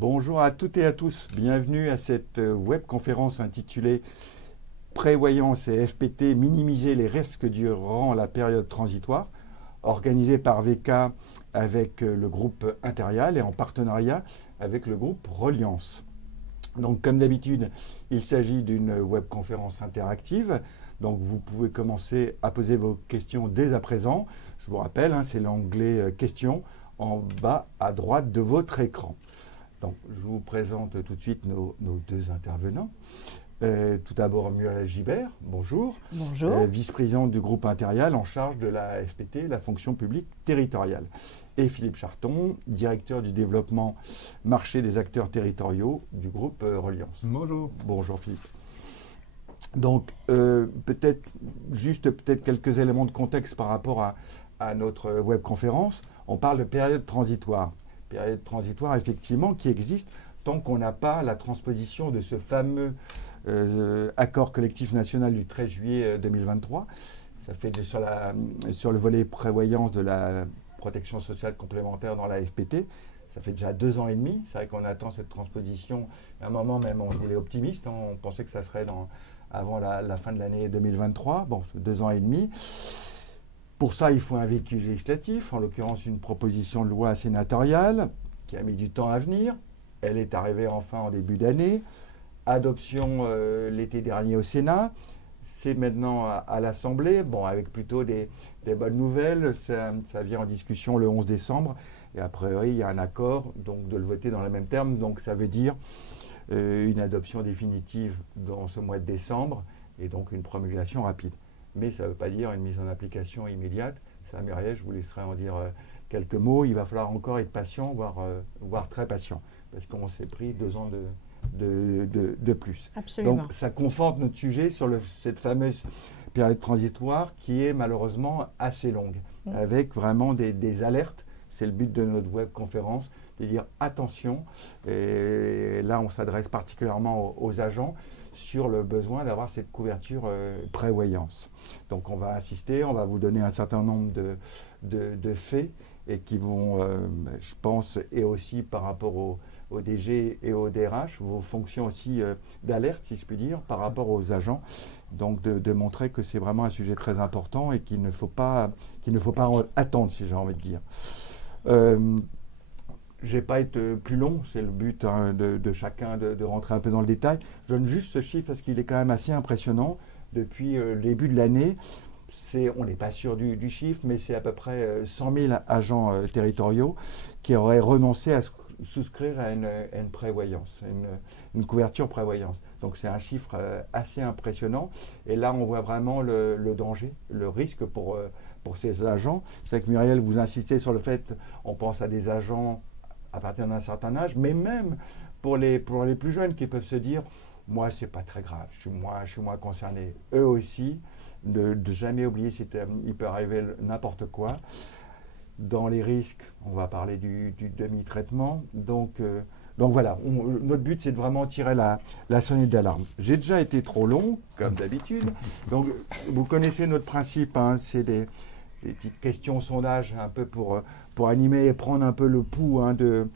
Bonjour à toutes et à tous, bienvenue à cette webconférence intitulée Prévoyance et FPT, minimiser les risques durant la période transitoire, organisée par VK avec le groupe Interial et en partenariat avec le groupe Reliance. Donc comme d'habitude, il s'agit d'une webconférence interactive, donc vous pouvez commencer à poser vos questions dès à présent. Je vous rappelle, c'est l'onglet questions en bas à droite de votre écran. Donc, je vous présente tout de suite nos deux intervenants. Tout d'abord, Muriel Gibert, bonjour. Bonjour. Vice-présidente du groupe Interial en charge de la FPT, la fonction publique territoriale. Et Philippe Charton, directeur du développement marché des acteurs territoriaux du groupe Reliance. Bonjour. Bonjour Philippe. Donc, peut-être quelques éléments de contexte par rapport à notre webconférence. On parle de période transitoire. Période transitoire, effectivement, qui existe tant qu'on n'a pas la transposition de ce fameux accord collectif national du 13 juillet 2023. Ça fait sur le volet prévoyance de la protection sociale complémentaire dans la FPT. Ça fait déjà 2 ans et demi. C'est vrai qu'on attend cette transposition. À un moment même, on voulait optimiste. On pensait que ça serait avant la fin de l'année 2023. Bon, 2 ans et demi. Pour ça, il faut un véhicule législatif, en l'occurrence une proposition de loi sénatoriale qui a mis du temps à venir. Elle est arrivée enfin en début d'année. Adoption l'été dernier au Sénat. C'est maintenant à l'Assemblée, avec plutôt des bonnes nouvelles. Ça vient en discussion le 11 décembre. Et a priori, il y a un accord donc, de le voter dans les mêmes termes. Donc ça veut dire une adoption définitive dans ce mois de décembre et donc une promulgation rapide. Mais ça ne veut pas dire une mise en application immédiate. Ça, Muriel, je vous laisserai en dire quelques mots. Il va falloir encore être patient, voire très patient, parce qu'on s'est pris 2 ans de plus. Absolument. Donc, ça conforte notre sujet sur cette fameuse période transitoire qui est malheureusement assez longue, avec vraiment des alertes. C'est le but de notre webconférence, de dire attention. Et là, on s'adresse particulièrement aux agents sur le besoin d'avoir cette couverture prévoyance. Donc on va insister, on va vous donner un certain nombre de faits et qui vont, je pense, et aussi par rapport au DG et au DRH, vos fonctions aussi d'alerte, si je puis dire, par rapport aux agents. Donc de montrer que c'est vraiment un sujet très important et qu'il ne faut pas attendre, si j'ai envie de dire. Je ne vais pas être plus long, c'est le but de chacun de rentrer un peu dans le détail. Je donne juste ce chiffre parce qu'il est quand même assez impressionnant. Depuis le début de l'année, on n'est pas sûr du chiffre, mais c'est à peu près 100 000 agents territoriaux qui auraient renoncé à souscrire à une prévoyance, une couverture prévoyance. Donc c'est un chiffre assez impressionnant. Et là, on voit vraiment le danger, le risque pour ces agents. C'est que Muriel, vous insistez sur le fait, on pense à des agents à partir d'un certain âge, mais même pour les plus jeunes qui peuvent se dire « moi, c'est pas très grave, je suis moins concerné ». Eux aussi, de jamais oublier, il peut arriver n'importe quoi. Dans les risques, on va parler du demi-traitement. Donc voilà, notre but, c'est de vraiment tirer la sonnette d'alarme. J'ai déjà été trop long, comme d'habitude. Donc, vous connaissez notre principe, c'est des petites questions, sondages, un peu pour animer et prendre un peu le pouls de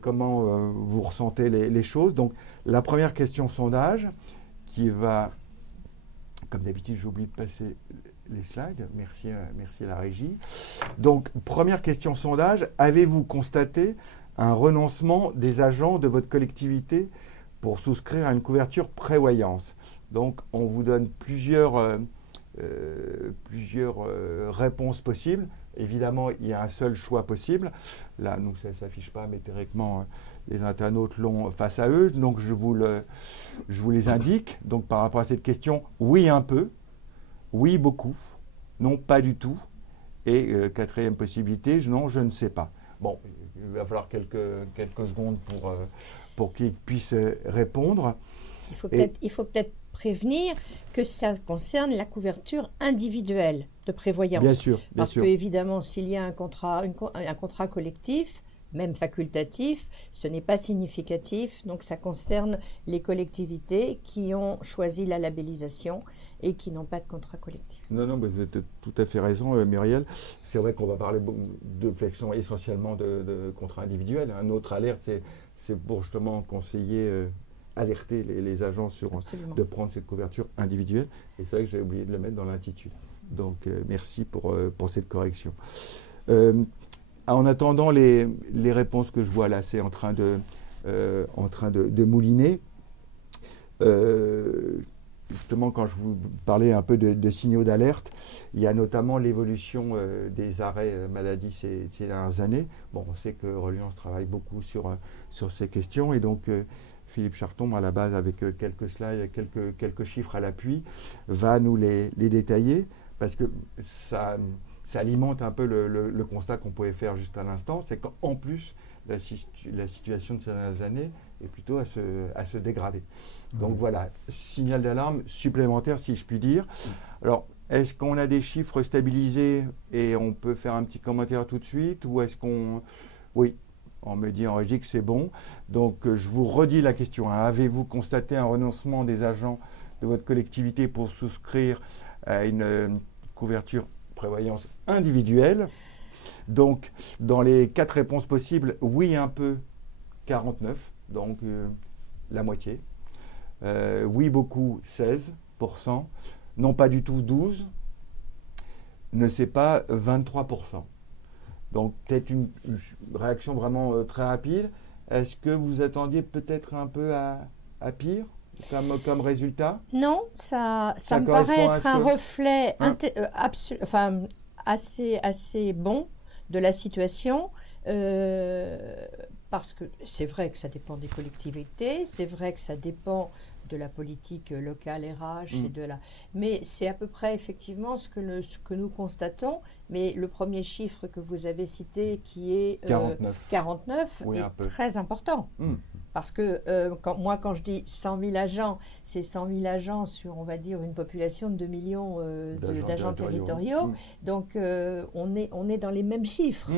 comment vous ressentez les choses. Donc, la première question sondage qui va, comme d'habitude, j'oublie de passer les slides. Merci à la régie. Donc, première question sondage. Avez-vous constaté un renoncement des agents de votre collectivité pour souscrire à une couverture prévoyance? Donc, on vous donne plusieurs réponses possibles. Évidemment, il y a un seul choix possible. Là, nous, ça ne s'affiche pas, mais théoriquement, les internautes l'ont face à eux. Donc, je vous les indique. Donc, par rapport à cette question, oui, un peu. Oui, beaucoup. Non, pas du tout. Et quatrième possibilité, non, je ne sais pas. Bon, il va falloir quelques secondes pour qu'ils puissent répondre. Il faut peut-être prévenir que ça concerne la couverture individuelle de prévoyance. Bien sûr. Parce que, évidemment, s'il y a un contrat collectif, même facultatif, ce n'est pas significatif. Donc ça concerne les collectivités qui ont choisi la labellisation et qui n'ont pas de contrat collectif. Non, non, vous avez tout à fait raison, Muriel. C'est vrai qu'on va parler de façon essentiellement de contrats individuels. Un autre alerte, c'est pour justement conseiller, alerter les agents sur Absolument. de prendre cette couverture individuelle. Et c'est vrai que j'ai oublié de le mettre dans l'intitulé. Donc, merci pour cette correction. En attendant les réponses que je vois là, c'est en train de mouliner. Justement, quand je vous parlais un peu de signaux d'alerte, il y a notamment l'évolution des arrêts maladie ces dernières années. Bon, on sait que Reliance travaille beaucoup sur ces questions, et donc Philippe Charton, à la base, avec quelques slides, quelques chiffres à l'appui, va nous les détailler, parce que ça alimente un peu le constat qu'on pouvait faire juste à l'instant, c'est qu'en plus, la situation de ces dernières années est plutôt à se dégrader. Donc voilà, signal d'alarme supplémentaire, si je puis dire. Alors, est-ce qu'on a des chiffres stabilisés et on peut faire un petit commentaire tout de suite, ou est-ce qu'on... Oui, on me dit en régie que c'est bon. Donc, je vous redis la question. Avez-vous constaté un renoncement des agents de votre collectivité pour souscrire à une couverture prévoyance individuelle? Donc, dans les 4 réponses possibles, oui un peu, 49, donc la moitié. Oui beaucoup, 16%. Non pas du tout, 12%. Ne sait pas, 23%. Donc, peut-être une réaction vraiment très rapide. Est-ce que vous attendiez peut-être un peu à pire comme résultat? Non, ça me paraît être un reflet assez bon de la situation, parce que c'est vrai que ça dépend des collectivités, c'est vrai que ça dépend de la politique locale RH, mais c'est à peu près effectivement ce que nous constatons. Mais le premier chiffre que vous avez cité, qui est 49 oui, est très important. Parce que quand je dis 100 000 agents, c'est 100 000 agents sur, on va dire, une population de 2 millions d'agents territoriaux. Donc, on est dans les mêmes chiffres.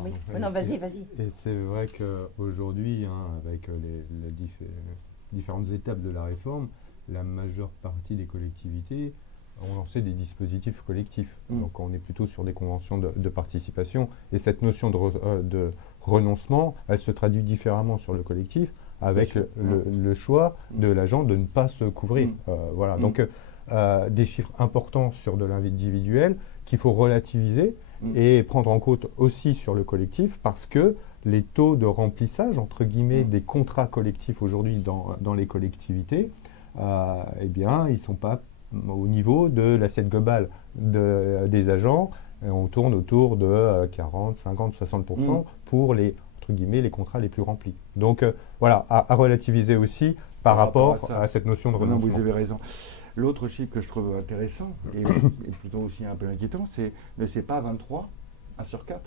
Oui. Non, vas-y. Et c'est vrai qu'aujourd'hui, avec les différentes étapes de la réforme, la majeure partie des collectivités ont lancé des dispositifs collectifs. Donc on est plutôt sur des conventions de participation. Et cette notion de renoncement, elle se traduit différemment sur le collectif, avec le choix de l'agent de ne pas se couvrir. Voilà. Donc des chiffres importants sur de l'individuel qu'il faut relativiser et prendre en compte aussi sur le collectif, parce que les taux de remplissage, entre guillemets, des contrats collectifs aujourd'hui dans les collectivités, eh bien, ils ne sont pas au niveau de l'assiette globale des agents. On tourne autour de 40, 50, 60% pour les, entre guillemets, les contrats les plus remplis. Donc voilà, à relativiser aussi par rapport à cette notion de renoncement. Non, vous avez raison. L'autre chiffre que je trouve intéressant et plutôt aussi un peu inquiétant, c'est pas 23, 1 sur 4.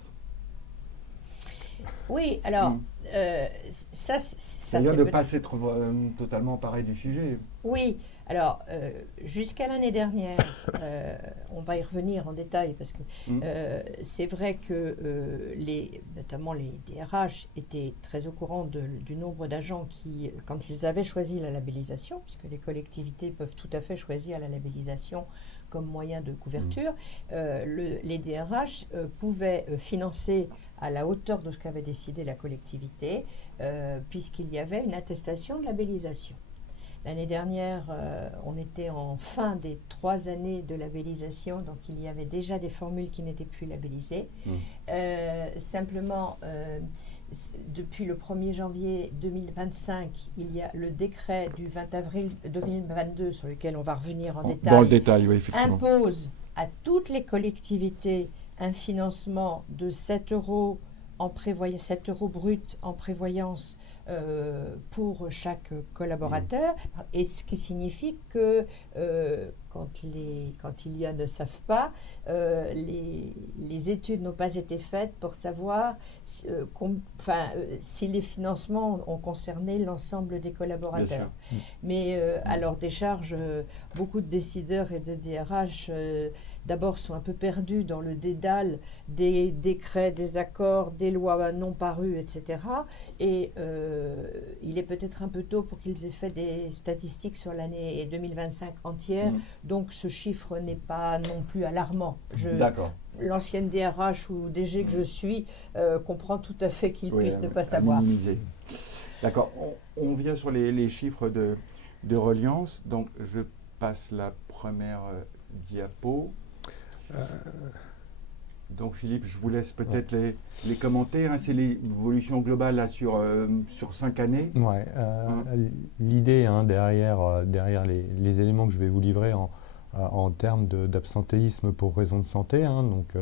Oui, alors, ça c'est-à-dire de ne pas s'être totalement emparé du sujet. Oui, alors, jusqu'à l'année dernière, on va y revenir en détail, parce que c'est vrai que notamment les DRH étaient très au courant du nombre d'agents qui, quand ils avaient choisi la labellisation, puisque les collectivités peuvent tout à fait choisir la labellisation comme moyen de couverture, les DRH pouvaient financer à la hauteur de ce qu'avait décidé la collectivité, puisqu'il y avait une attestation de labellisation. L'année dernière, on était en fin des 3 années de labellisation, donc il y avait déjà des formules qui n'étaient plus labellisées. Simplement, depuis le 1er janvier 2025, il y a le décret du 20 avril 2022, sur lequel on va revenir en détail. Dans le détail, oui, effectivement. Impose à toutes les collectivités un financement de 7 euros brut en prévoyance pour chaque collaborateur, et ce qui signifie que quand il y a ne savent pas, les études n'ont pas été faites pour savoir si les financements ont concerné l'ensemble des collaborateurs. Mais à leur décharge, beaucoup de décideurs et de DRH d'abord sont un peu perdus dans le dédale des décrets, des accords, des lois non parues, etc. Et il est peut-être un peu tôt pour qu'ils aient fait des statistiques sur l'année 2025 entière. Donc ce chiffre n'est pas non plus alarmant. D'accord. L'ancienne DRH ou DG que je suis comprend tout à fait qu'ils puissent ne pas à savoir. minimiser. D'accord. On vient sur les chiffres de reliance. Donc je passe la première diapo. Donc Philippe, je vous laisse peut-être les commenter. Hein. C'est l'évolution globale là, sur 5 années. Ouais, l'idée derrière les éléments que je vais vous livrer en termes d'absentéisme pour raison de santé, donc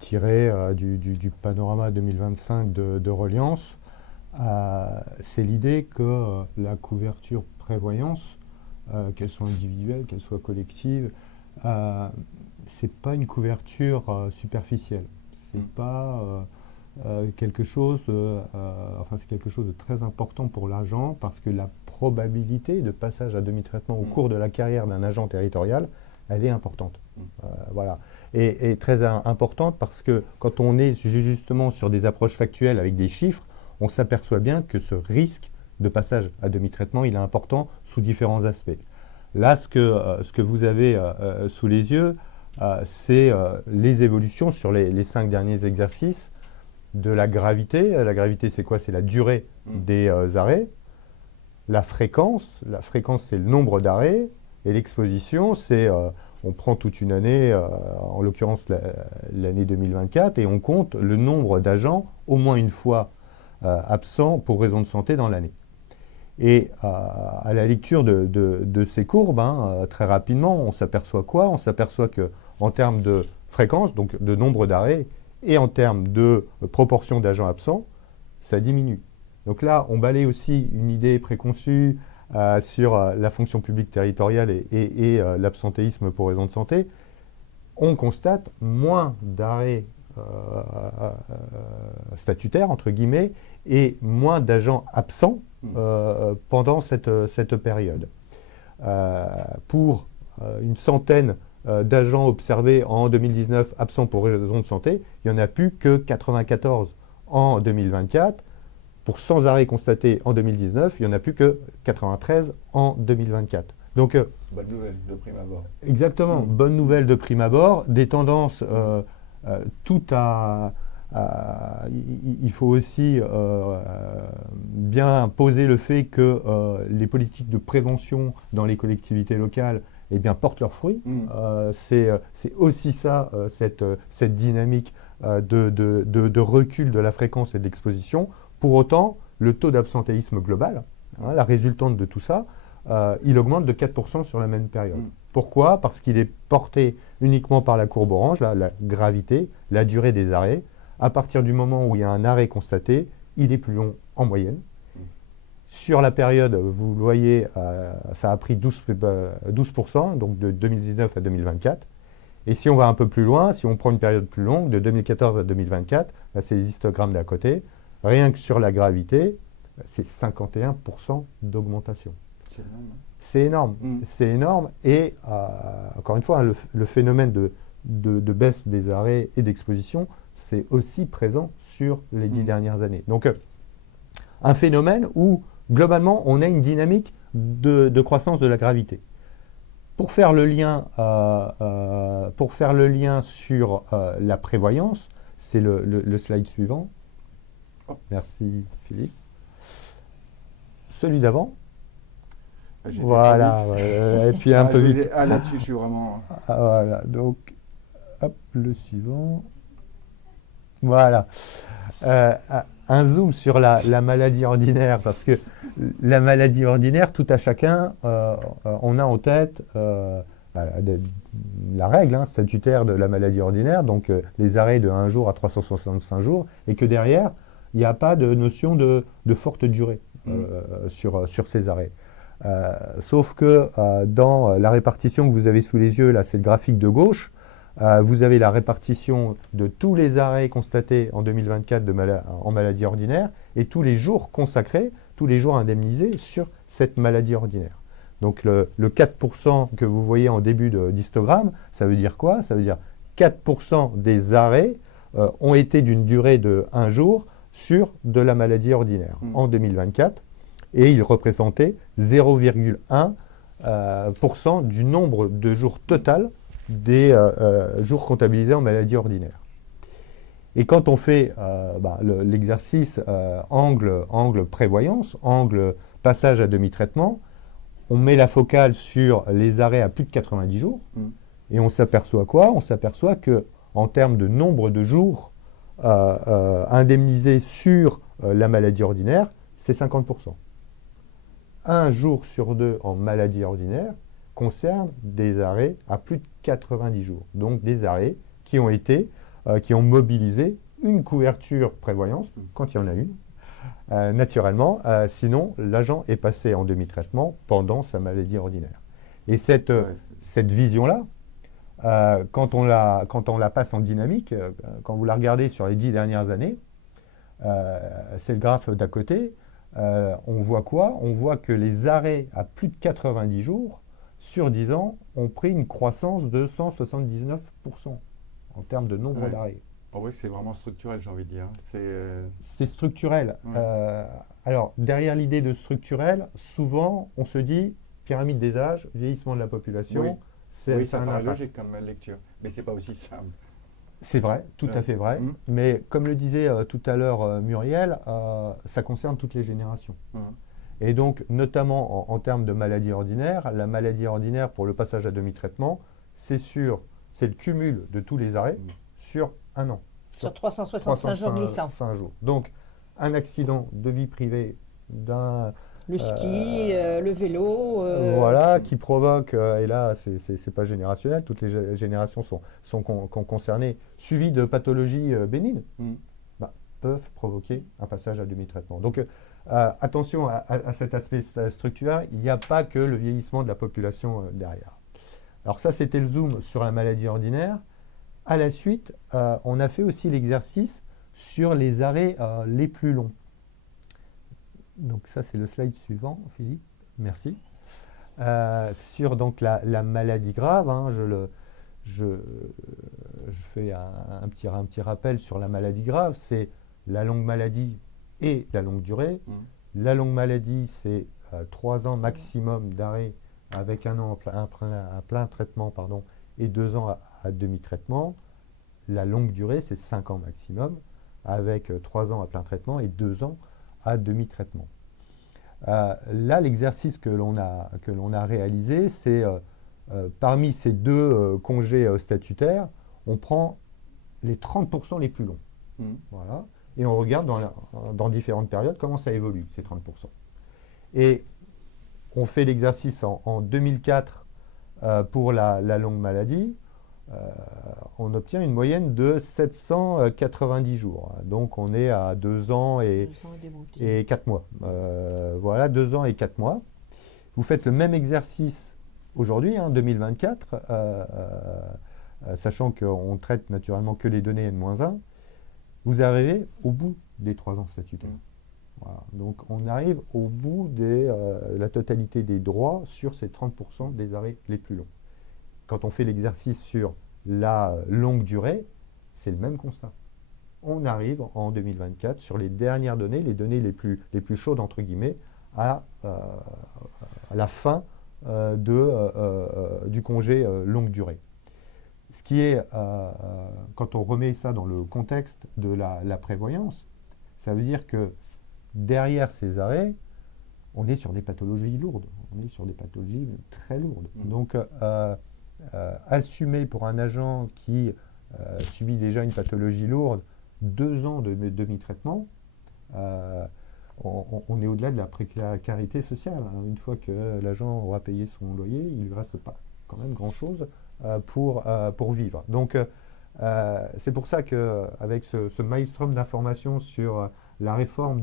tiré du panorama 2025 de Reliance, c'est l'idée que la couverture prévoyance, qu'elle soit individuelle, qu'elle soit collective, c'est pas une couverture superficielle. C'est pas quelque chose, c'est quelque chose de très important pour l'agent parce que la probabilité de passage à demi-traitement au cours de la carrière d'un agent territorial, elle est importante. Voilà. Et très importante parce que quand on est justement sur des approches factuelles avec des chiffres, on s'aperçoit bien que ce risque de passage à demi-traitement, il est important sous différents aspects. Là, ce que vous avez sous les yeux, c'est les évolutions sur les 5 derniers exercices de la gravité. La gravité, c'est quoi? C'est la durée des arrêts. La fréquence, c'est le nombre d'arrêts. Et l'exposition, c'est, on prend toute une année, en l'occurrence l'année 2024, et on compte le nombre d'agents au moins une fois absents pour raison de santé dans l'année. Et à la lecture de ces courbes, très rapidement, on s'aperçoit quoi? On s'aperçoit qu'en termes de fréquence, donc de nombre d'arrêts, et en termes de proportion d'agents absents, ça diminue. Donc là, on balaye aussi une idée préconçue sur la fonction publique territoriale et l'absentéisme pour raison de santé. On constate moins d'arrêts statutaires, entre guillemets, et moins d'agents absents pendant cette période. Pour une centaine d'agents observés en 2019 absents pour raison de santé, il n'y en a plus que 94 en 2024. Pour 100 arrêts constatés en 2019, il n'y en a plus que 93 en 2024. Donc, bonne nouvelle de prime abord. Exactement, bonne nouvelle de prime abord. Des tendances, il faut aussi bien poser le fait que les politiques de prévention dans les collectivités locales portent leurs fruits. C'est aussi ça, cette dynamique de recul de la fréquence et de l'exposition. Pour autant, le taux d'absentéisme global, la résultante de tout ça, il augmente de 4% sur la même période. Pourquoi? Parce qu'il est porté uniquement par la courbe orange, la gravité, la durée des arrêts. À partir du moment où il y a un arrêt constaté, il est plus long en moyenne. Sur la période, vous le voyez, ça a pris 12%, donc de 2019 à 2024. Et si on va un peu plus loin, si on prend une période plus longue, de 2014 à 2024, là c'est les histogrammes d'à côté, rien que sur la gravité, c'est 51% d'augmentation. C'est énorme. C'est énorme. Et encore une fois, le phénomène de baisse des arrêts et d'exposition, c'est aussi présent sur les 10 dernières années. Donc, un phénomène où, globalement, on a une dynamique de croissance de la gravité. Pour faire le lien sur la prévoyance, c'est le slide suivant. Merci Philippe. Celui d'avant. Voilà. Et puis un peu vite. Là-dessus, je suis vraiment. Voilà. Donc, hop, le suivant. Voilà. Un zoom sur la maladie ordinaire, parce que la maladie ordinaire, tout à chacun, on a en tête la règle statutaire de la maladie ordinaire, donc les arrêts de 1 jour à 365 jours, et que derrière, il n'y a pas de notion de forte durée sur ces arrêts. Sauf que dans la répartition que vous avez sous les yeux, là c'est le graphique de gauche, vous avez la répartition de tous les arrêts constatés en 2024 en maladie ordinaire et tous les jours consacrés, tous les jours indemnisés sur cette maladie ordinaire. Donc le 4% que vous voyez en début d'histogramme, ça veut dire quoi? Ça veut dire 4% des arrêts ont été d'une durée de 1 jour sur de la maladie ordinaire en 2024 et ils représentaient 0,1% du nombre de jours total des jours comptabilisés en maladie ordinaire. Et quand on fait l'exercice angle prévoyance, angle passage à demi-traitement, on met la focale sur les arrêts à plus de 90 jours et on s'aperçoit quoi? On s'aperçoit qu'en termes de nombre de jours indemnisés sur la maladie ordinaire, c'est 50%. 1 jour sur 2 en maladie ordinaire concerne des arrêts à plus de 90 jours. Donc des arrêts qui ont mobilisé une couverture prévoyance, quand il y en a une, naturellement, sinon l'agent est passé en demi-traitement pendant sa maladie ordinaire. Et cette vision-là, quand on la passe en dynamique, quand vous la regardez sur les 10 dernières années, c'est le graphe d'à côté, on voit quoi? On voit que les arrêts à plus de 90 jours sur 10 ans ont pris une croissance de 179% en termes de nombre d'arrêts. Oh oui, c'est vraiment structurel, j'ai envie de dire. C'est structurel. Alors, derrière l'idée de structurel, souvent, on se dit pyramide des âges, vieillissement de la population. Oui, ça paraît logique comme lecture, mais c'est pas aussi simple. C'est vrai, tout à fait vrai. Mais comme le disait tout à l'heure Muriel, ça concerne toutes les générations. Et donc, notamment en termes de maladie ordinaire, la maladie ordinaire pour le passage à demi-traitement, c'est le cumul de tous les arrêts sur 1 an. Sur 365 jours glissants. 5 jours. Donc, un accident de vie privée d'un... Le ski, le vélo. Voilà, qui provoque, et là, c'est pas générationnel, toutes les générations sont concernées, suivies de pathologies bénignes, peuvent provoquer un passage à demi-traitement. Donc, attention à cet aspect structurel, il n'y a pas que le vieillissement de la population derrière. Alors ça, c'était le zoom sur la maladie ordinaire. À la suite, on a fait aussi l'exercice sur les arrêts les plus longs. Donc ça, c'est le slide suivant, Philippe. Merci. Sur donc la maladie grave, je fais un petit rappel sur la maladie grave. C'est la longue maladie et la longue durée. La longue maladie, c'est 3 ans maximum d'arrêt avec 1 an à plein traitement et 2 ans à demi-traitement. La longue durée, c'est 5 ans maximum avec 3 ans à plein traitement et 2 ans à demi-traitement. Là, l'exercice que l'on a réalisé, c'est parmi ces 2 congés statutaires, on prend les 30% les plus longs. Voilà. Et on regarde dans différentes périodes comment ça évolue, ces 30%. Et on fait l'exercice en 2004 pour la longue maladie. On obtient une moyenne de 790 jours. Donc on est à 2 ans et 4 mois. Voilà, 2 ans et 4 mois. Vous faites le même exercice aujourd'hui, 2024, sachant qu'on traite naturellement que les données N-1. Vous arrivez au bout des 3 ans statutaires. Voilà. Donc on arrive au bout de la totalité des droits sur ces 30% des arrêts les plus longs. Quand on fait l'exercice sur la longue durée, c'est le même constat. On arrive en 2024 sur les dernières données, les données les plus chaudes entre guillemets, à la fin du congé longue durée. Ce qui est, quand on remet ça dans le contexte de la prévoyance, ça veut dire que derrière ces arrêts, on est sur des pathologies lourdes, on est sur des pathologies très lourdes. Donc, assumer pour un agent qui subit déjà une pathologie lourde 2 ans de demi-traitement, on est au-delà de la précarité sociale. Une fois que l'agent aura payé son loyer, il ne lui reste pas quand même grand-chose pour vivre. Donc, c'est pour ça qu'avec ce maelstrom d'informations sur la réforme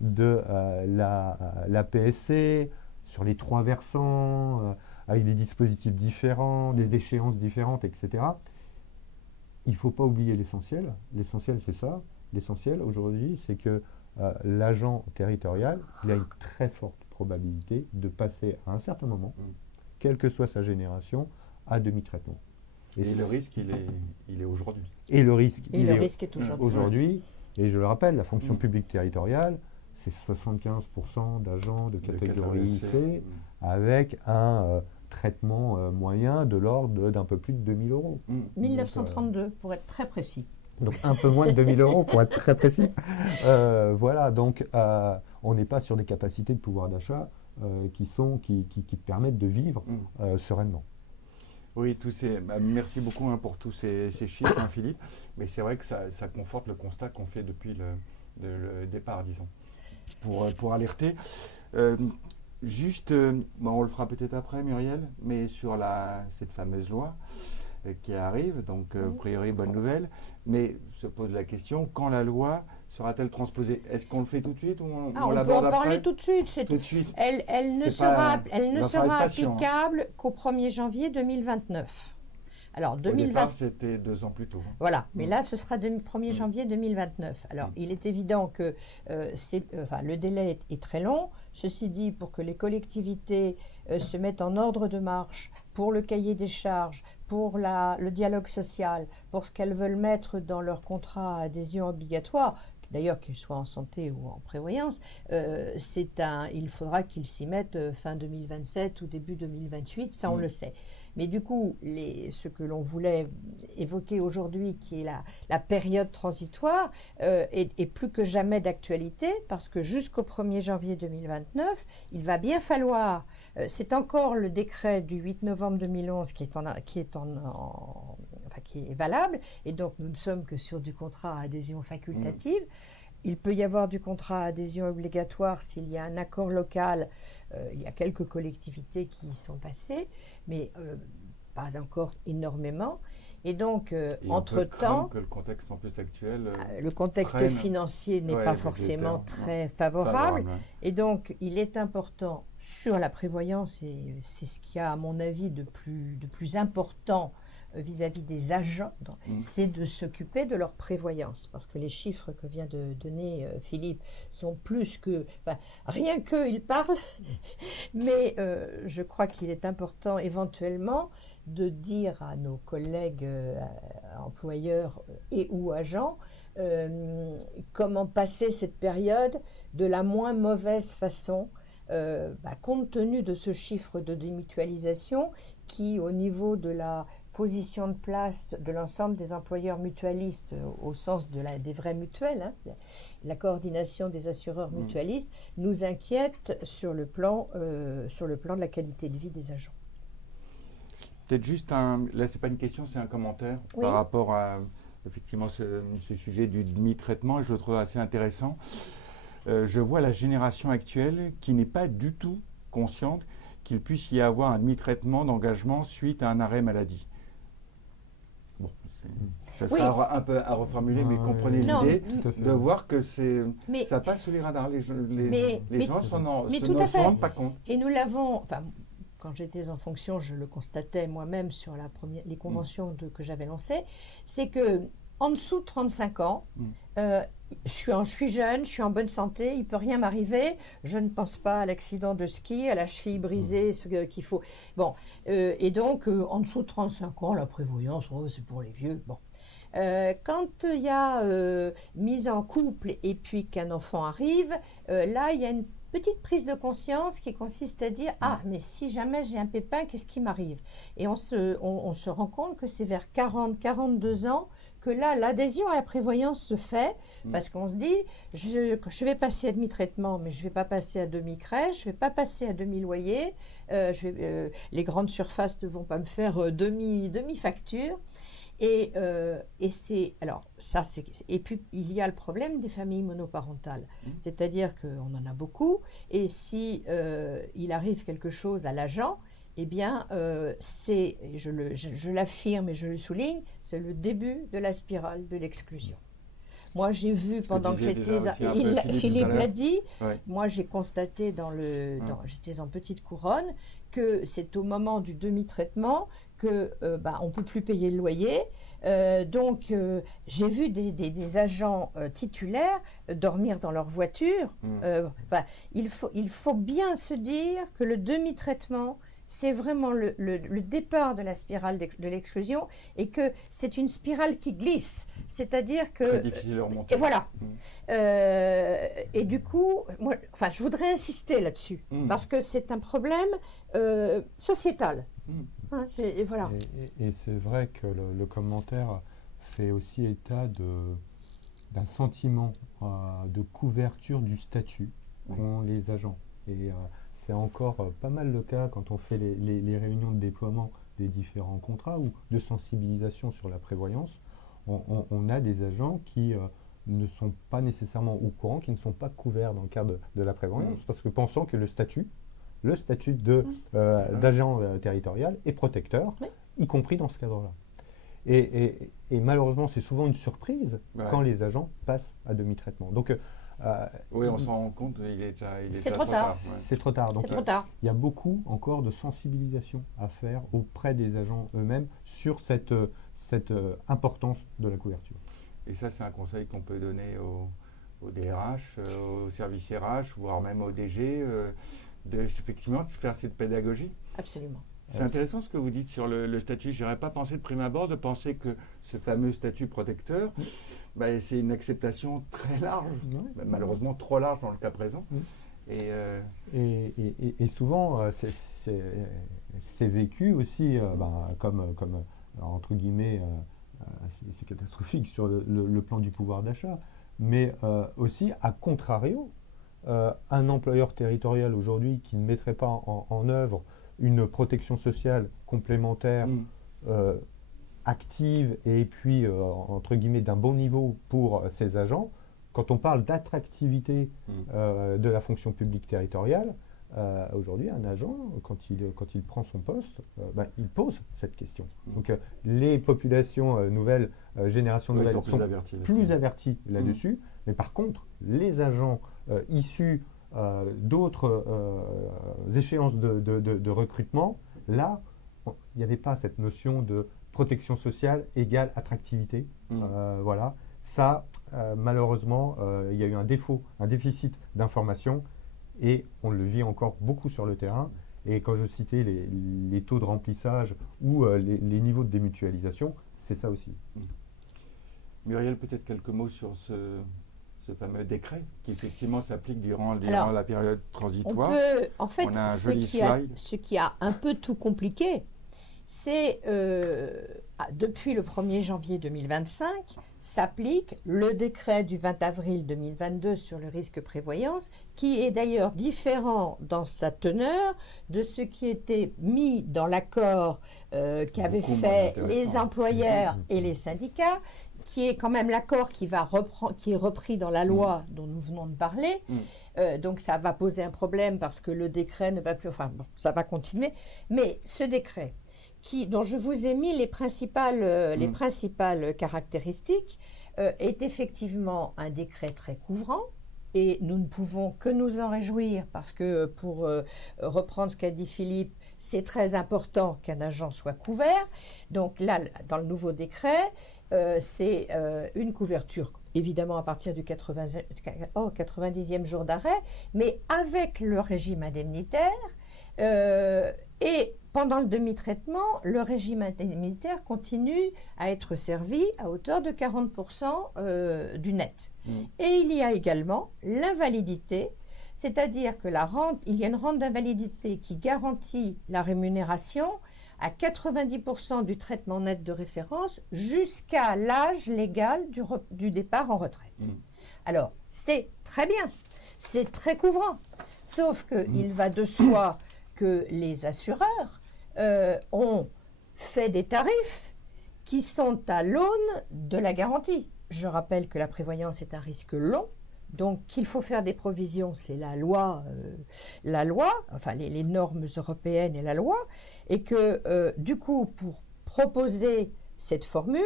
de la PSC, sur les 3 versants, avec des dispositifs différents, des échéances différentes, etc. Il ne faut pas oublier l'essentiel. L'essentiel, c'est ça. L'essentiel, aujourd'hui, c'est que l'agent territorial, il a une très forte probabilité de passer à un certain moment, quelle que soit sa génération, à demi-traitement. Et le risque, il est aujourd'hui. Et le risque, le risque est aujourd'hui. Et je le rappelle, la fonction publique territoriale, c'est 75% d'agents de catégorie C, avec un traitement moyen de l'ordre d'un peu plus de 2 000 euros. 1932, pour être très précis. Donc un peu moins de 2 000 euros, pour être très précis. Voilà, donc on n'est pas sur des capacités de pouvoir d'achat qui permettent de vivre sereinement. Oui, merci beaucoup pour tous ces chiffres, Philippe. Mais c'est vrai que ça conforte le constat qu'on fait depuis le départ, disons, pour alerter. On le fera peut-être après, Muriel, mais sur cette fameuse loi qui arrive, donc a priori bonne nouvelle, mais se pose la question, quand la loi sera-t-elle transposée? Est-ce qu'on le fait tout de suite ou on peut en l'aborde parler après? tout de suite. Tout de suite. Elle ne sera applicable qu'au 1er janvier 2029. Alors, Au départ, c'était 2 ans plus tôt. Voilà, mais là, ce sera 1er janvier 2029. Alors, il est évident que le délai est très long. Ceci dit, pour que les collectivités se mettent en ordre de marche pour le cahier des charges, pour le dialogue social, pour ce qu'elles veulent mettre dans leur contrat à adhésion obligatoire, d'ailleurs qu'ils soient en santé ou en prévoyance, il faudra qu'ils s'y mettent fin 2027 ou début 2028, ça on le sait. Mais du coup, ce que l'on voulait évoquer aujourd'hui, qui est la période transitoire, est plus que jamais d'actualité, parce que jusqu'au 1er janvier 2029, il va bien falloir, c'est encore le décret du 8 novembre 2011 qui est valable, et donc nous ne sommes que sur du contrat à adhésion facultative. Il peut y avoir du contrat à adhésion obligatoire s'il y a un accord local. Il y a quelques collectivités qui y sont passées, mais pas encore énormément. Et donc, entre-temps, que le contexte en plus actuel, le contexte financier n'est pas forcément très favorable. Et donc, il est important sur la prévoyance, et c'est ce qu'il y a à mon avis de plus important vis-à-vis des agents, c'est de s'occuper de leur prévoyance. Parce que les chiffres que vient de donner Philippe sont plus que... rien qu'eux, ils parlent. Mais je crois qu'il est important éventuellement de dire à nos collègues employeurs et ou agents comment passer cette période de la moins mauvaise façon, compte tenu de ce chiffre de démutualisation qui, au niveau de la position de place de l'ensemble des employeurs mutualistes au sens des vrais mutuelles, la coordination des assureurs mutualistes, nous inquiète sur le plan de la qualité de vie des agents. Peut-être juste là c'est pas une question, c'est un commentaire par rapport à effectivement ce sujet du demi-traitement, je le trouve assez intéressant. Je vois la génération actuelle qui n'est pas du tout consciente qu'il puisse y avoir un demi-traitement d'engagement suite à un arrêt maladie. Bon, ça sera un peu à reformuler, mais comprenez l'idée de voir que ça passe sous les radars. Les gens ne se rendent pas compte. Et nous l'avons... quand j'étais en fonction, je le constatais moi-même sur les conventions que j'avais lancées, c'est que en dessous de 35 ans, je suis jeune, je suis en bonne santé, il ne peut rien m'arriver, je ne pense pas à l'accident de ski, à la cheville brisée, ce qu'il faut. Bon, et donc, en dessous de 35 ans, la prévoyance, c'est pour les vieux. Bon. Quand il y a mise en couple et puis qu'un enfant arrive, là, il y a une petite prise de conscience qui consiste à dire « Ah, mais si jamais j'ai un pépin, qu'est-ce qui m'arrive ?» Et on se rend compte que c'est vers 40-42 ans que là, l'adhésion à la prévoyance se fait, parce qu'on se dit « Je vais passer à demi-traitement, mais je ne vais pas passer à demi-crèche, je ne vais pas passer à demi-loyer, les grandes surfaces ne vont pas me faire demi-facture. » Et puis il y a le problème des familles monoparentales, c'est-à-dire qu'on en a beaucoup, et si il arrive quelque chose à l'agent, eh bien je l'affirme et je le souligne, c'est le début de la spirale de l'exclusion. Moi, j'ai vu pendant que j'étais... Philippe l'a dit. Ouais. Moi, j'ai constaté j'étais en petite couronne, que c'est au moment du demi-traitement que on ne peut plus payer le loyer. Donc, j'ai vu des agents titulaires dormir dans leur voiture. Il faut bien se dire que le demi-traitement, c'est vraiment le départ de la spirale de l'exclusion et que c'est une spirale qui glisse. C'est-à-dire que... Très difficile à remonter. Et voilà. Et du coup, je voudrais insister là-dessus parce que c'est un problème sociétal. Hein, et voilà. Et c'est vrai que le commentaire fait aussi état d'un sentiment de couverture du statut qu'ont les agents. Et c'est encore pas mal le cas quand on fait les réunions de déploiement des différents contrats ou de sensibilisation sur la prévoyance. On a des agents qui ne sont pas nécessairement au courant, qui ne sont pas couverts dans le cadre de la prévoyance, parce que pensant que le statut d'agent territorial est protecteur, y compris dans ce cadre-là. Et malheureusement, c'est souvent une surprise quand les agents passent à demi-traitement. Donc, oui, on s'en rend compte, il est déjà trop tard. C'est trop tard. Donc, c'est trop tard. Il y a beaucoup encore de sensibilisation à faire auprès des agents eux-mêmes sur cette importance de la couverture. Et ça, c'est un conseil qu'on peut donner aux DRH, aux services RH, voire même aux DG, effectivement, de faire cette pédagogie. Absolument. C'est intéressant ce que vous dites sur le statut. Je n'aurais pas pensé de prime abord de penser que ce fameux statut protecteur, c'est une acceptation très large, malheureusement trop large dans le cas présent. Et souvent, c'est vécu aussi comme entre guillemets, c'est catastrophique sur le plan du pouvoir d'achat, mais aussi à contrario, un employeur territorial aujourd'hui qui ne mettrait pas en œuvre une protection sociale complémentaire active et puis entre guillemets d'un bon niveau pour ses agents, quand on parle d'attractivité de la fonction publique territoriale, aujourd'hui un agent, quand il prend son poste, il pose cette question. Donc les populations nouvelles, générations nouvelles sont plus averties là-dessus, mais par contre les agents issus d'autres échéances de recrutement, là, il n'y avait pas cette notion de protection sociale égale attractivité. Voilà. Ça, malheureusement, il y a eu un déficit d'information et on le vit encore beaucoup sur le terrain. Et quand je citais les taux de remplissage ou les niveaux de démutualisation, c'est ça aussi. Muriel, peut-être quelques mots sur ce fameux décret qui effectivement s'applique durant la période transitoire. Ce qui a un peu tout compliqué, c'est depuis le 1er janvier 2025, s'applique le décret du 20 avril 2022 sur le risque prévoyance, qui est d'ailleurs différent dans sa teneur de ce qui était mis dans l'accord qu'avaient fait les employeurs et les syndicats, qui est quand même l'accord qui est repris dans la loi dont nous venons de parler. Donc ça va poser un problème parce que le décret ne va plus... Enfin bon, ça va continuer. Mais ce décret, dont je vous ai mis les principales caractéristiques, est effectivement un décret très couvrant. Et nous ne pouvons que nous en réjouir parce que, pour reprendre ce qu'a dit Philippe, c'est très important qu'un agent soit couvert. Donc là, dans le nouveau décret, c'est une couverture, évidemment à partir du 90e jour d'arrêt, mais avec le régime indemnitaire. Et pendant le demi-traitement, le régime indemnitaire continue à être servi à hauteur de 40% du net. Et il y a également l'invalidité, c'est-à-dire que il y a une rente d'invalidité qui garantit la rémunération à 90% du traitement net de référence jusqu'à l'âge légal du départ en retraite. Alors, c'est très bien, c'est très couvrant, sauf qu'il va de soi que les assureurs ont fait des tarifs qui sont à l'aune de la garantie. Je rappelle que la prévoyance est un risque long, donc qu'il faut faire des provisions, c'est la loi, enfin les normes européennes et la loi, et que du coup, pour proposer cette formule,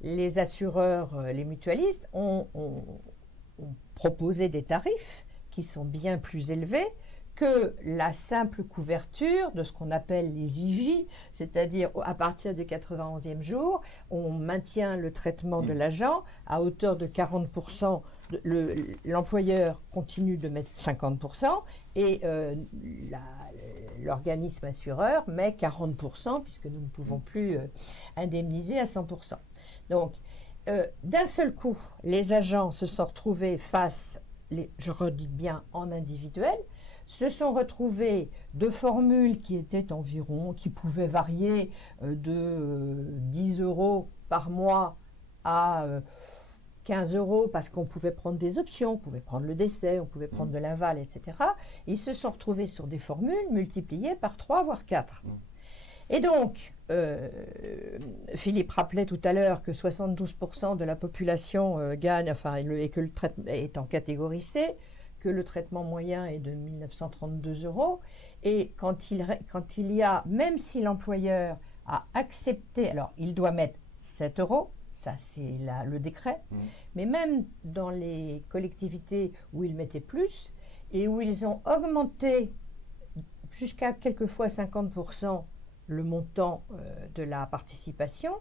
les assureurs, les mutualistes ont proposé des tarifs qui sont bien plus élevés que la simple couverture de ce qu'on appelle les IJ, c'est-à-dire à partir du 91e jour, on maintient le traitement de l'agent à hauteur de 40%, l'employeur continue de mettre 50% et l'organisme assureur met 40% puisque nous ne pouvons plus indemniser à 100%. Donc, d'un seul coup, les agents se sont retrouvés face, je redis bien en individuel, se sont retrouvés de formules qui étaient environ, qui pouvaient varier de 10 € par mois à 15 € parce qu'on pouvait prendre des options, on pouvait prendre le décès, on pouvait prendre de l'aval, etc. Ils se sont retrouvés sur des formules multipliées par 3 voire 4. Et donc, Philippe rappelait tout à l'heure que 72% de la population gagne, et que le traitement est en catégorie C, que le traitement moyen est de 1 932 €. Et quand il y a, même si l'employeur a accepté, alors il doit mettre 7 €, ça c'est le décret, mais même dans les collectivités où ils mettaient plus et où ils ont augmenté jusqu'à quelquefois 50% le montant de la participation,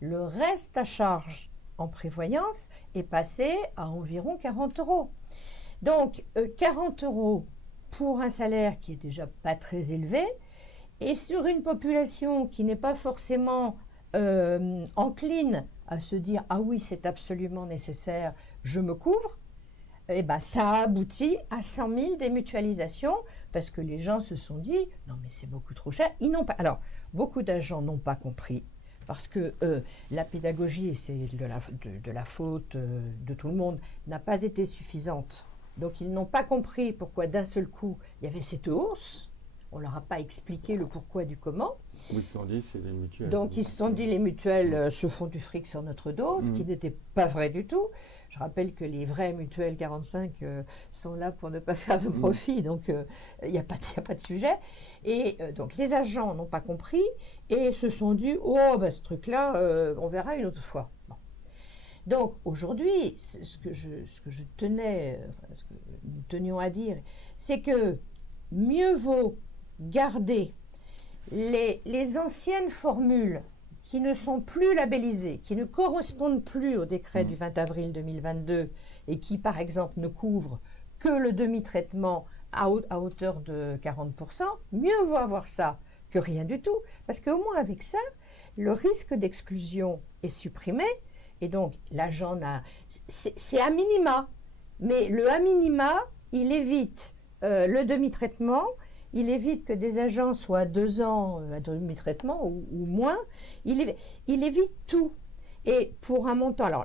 le reste à charge en prévoyance est passé à environ 40 €. Donc, 40 € pour un salaire qui est déjà pas très élevé, et sur une population qui n'est pas forcément encline à se dire « Ah oui, c'est absolument nécessaire, je me couvre », eh ben, ça a abouti à 100 000 démutualisations parce que les gens se sont dit « Non, mais c'est beaucoup trop cher ». Ils n'ont pas. Alors, beaucoup d'agents n'ont pas compris. Parce que la pédagogie, et c'est de la faute de tout le monde, n'a pas été suffisante. Donc, ils n'ont pas compris pourquoi d'un seul coup, il y avait cette hausse. On ne leur a pas expliqué le pourquoi du comment. Ils se sont dit, c'est les mutuelles. Donc, ils se sont dit, les mutuelles se font du fric sur notre dos, ce qui n'était pas vrai du tout. Je rappelle que les vraies mutuelles 45 sont là pour ne pas faire de profit, donc il n'y a pas de sujet. Et donc, les agents n'ont pas compris et se sont dit, oh, bah, ce truc-là, on verra une autre fois. Bon. Donc, aujourd'hui, ce que je tenais, ce que nous tenions à dire, c'est que mieux vaut garder les anciennes formules qui ne sont plus labellisées, qui ne correspondent plus au décret du 20 avril 2022 et qui, par exemple, ne couvrent que le demi-traitement à hauteur de 40%, mieux vaut avoir ça que rien du tout, parce qu'au moins avec ça, le risque d'exclusion est supprimé, et donc l'agent c'est à minima, mais le à minima, il évite le demi-traitement, il évite que des agents soient 2 ans à demi-traitement ou moins, il évite tout. Et pour un montant, alors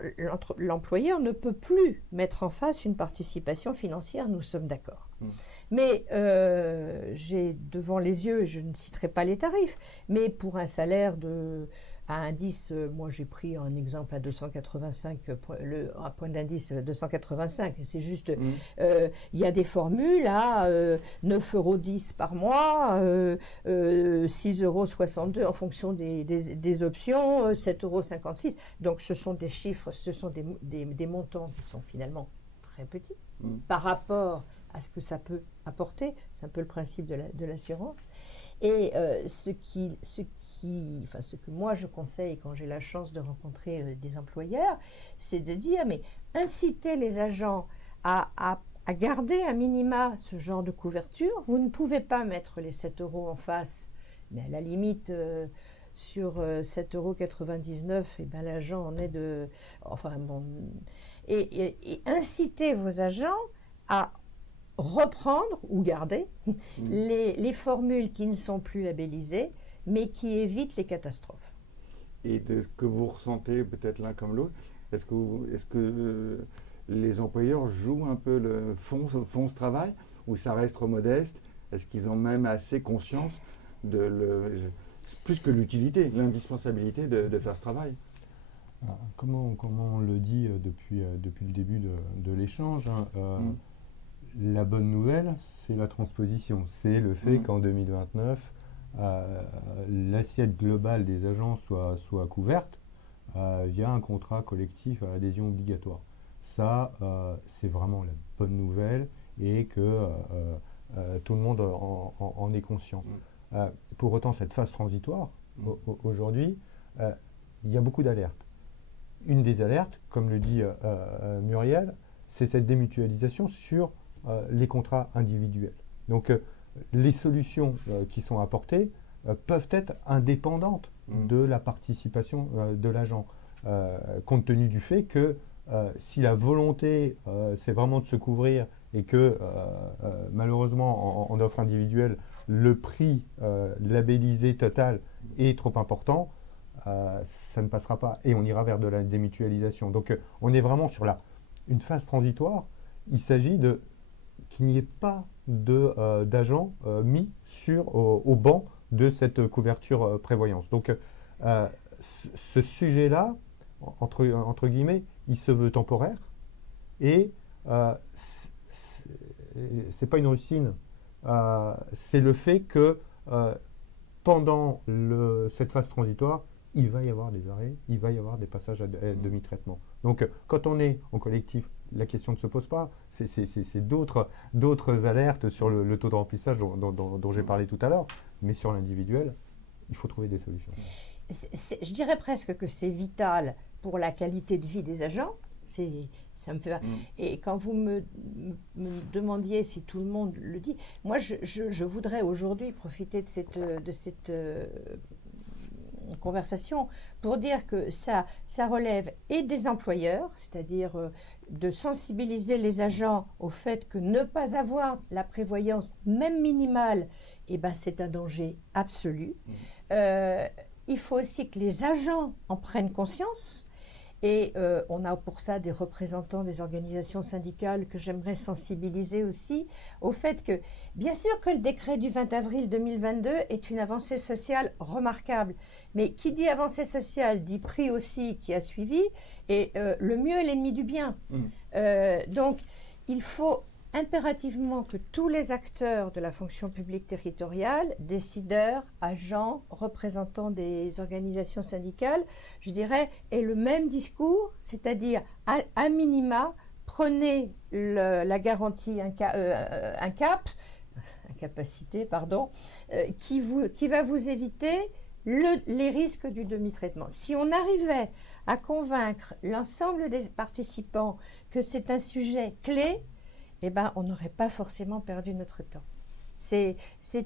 l'employeur ne peut plus mettre en face une participation financière, nous sommes d'accord. Mais j'ai devant les yeux, je ne citerai pas les tarifs, mais pour un salaire à indice, moi j'ai pris un exemple à 285, un point d'indice 285, c'est juste, il y a des formules à 9,10 € par mois, 6,62 € en fonction des options, 7,56 €. Donc ce sont des chiffres, ce sont des montants qui sont finalement très petits par rapport à ce que ça peut apporter. C'est un peu le principe de l'assurance. Et ce que moi je conseille quand j'ai la chance de rencontrer des employeurs, c'est de dire, mais incitez les agents à garder à minima ce genre de couverture. Vous ne pouvez pas mettre les 7 € en face, mais à la limite, sur 7,99 €, et ben, l'agent en est de... Enfin bon... Et incitez vos agents à reprendre ou garder les formules qui ne sont plus labellisées, mais qui évitent les catastrophes. Et de ce que vous ressentez, peut-être l'un comme l'autre, est-ce que les employeurs jouent un peu le fond ce travail, ou ça reste trop modeste? Est-ce qu'ils ont même assez conscience plus que l'utilité, l'indispensabilité de faire ce travail? Comment on le dit depuis le début de l'échange, la bonne nouvelle, c'est la transposition. C'est le fait qu'en 2029, l'assiette globale des agents soit couverte. via un contrat collectif à adhésion obligatoire. Ça, c'est vraiment la bonne nouvelle et que tout le monde en est conscient. Pour autant, cette phase transitoire, aujourd'hui, il y a beaucoup d'alertes. Une des alertes, comme le dit Muriel, c'est cette démutualisation sur les contrats individuels. Donc, les solutions qui sont apportées peuvent être indépendantes de la participation de l'agent, compte tenu du fait que si la volonté, c'est vraiment de se couvrir et que malheureusement en offre individuelle, le prix labellisé total est trop important, ça ne passera pas et on ira vers de la démutualisation. Donc on est vraiment sur une phase transitoire. Il s'agit qu'il n'y ait pas d'agents mis au banc de cette couverture prévoyance. Donc ce sujet-là, entre guillemets, il se veut temporaire et c'est pas une rustine, c'est le fait que pendant cette phase transitoire, il va y avoir des arrêts, il va y avoir des passages à demi-traitement. Donc quand on est en collectif, la question ne se pose pas, c'est d'autres alertes sur le taux de remplissage dont j'ai parlé tout à l'heure, mais sur l'individuel, il faut trouver des solutions. Je dirais presque que c'est vital pour la qualité de vie des agents. Ça me fait... Et quand vous me demandiez si tout le monde le dit, moi je voudrais aujourd'hui profiter de cette conversation pour dire que ça relève et des employeurs, c'est-à-dire de sensibiliser les agents au fait que ne pas avoir la prévoyance, même minimale, c'est un danger absolu. Il faut aussi que les agents en prennent conscience. Et on a pour ça des représentants des organisations syndicales que j'aimerais sensibiliser aussi au fait que, bien sûr que le décret du 20 avril 2022 est une avancée sociale remarquable, mais qui dit avancée sociale dit prix aussi qui a suivi, et le mieux est l'ennemi du bien. Donc, il faut impérativement que tous les acteurs de la fonction publique territoriale, décideurs, agents, représentants des organisations syndicales, je dirais, aient le même discours, c'est-à-dire à minima, prenez la garantie incapacité, qui va vous éviter les risques du demi-traitement. Si on arrivait à convaincre l'ensemble des participants que c'est un sujet clé, on n'aurait pas forcément perdu notre temps. C'est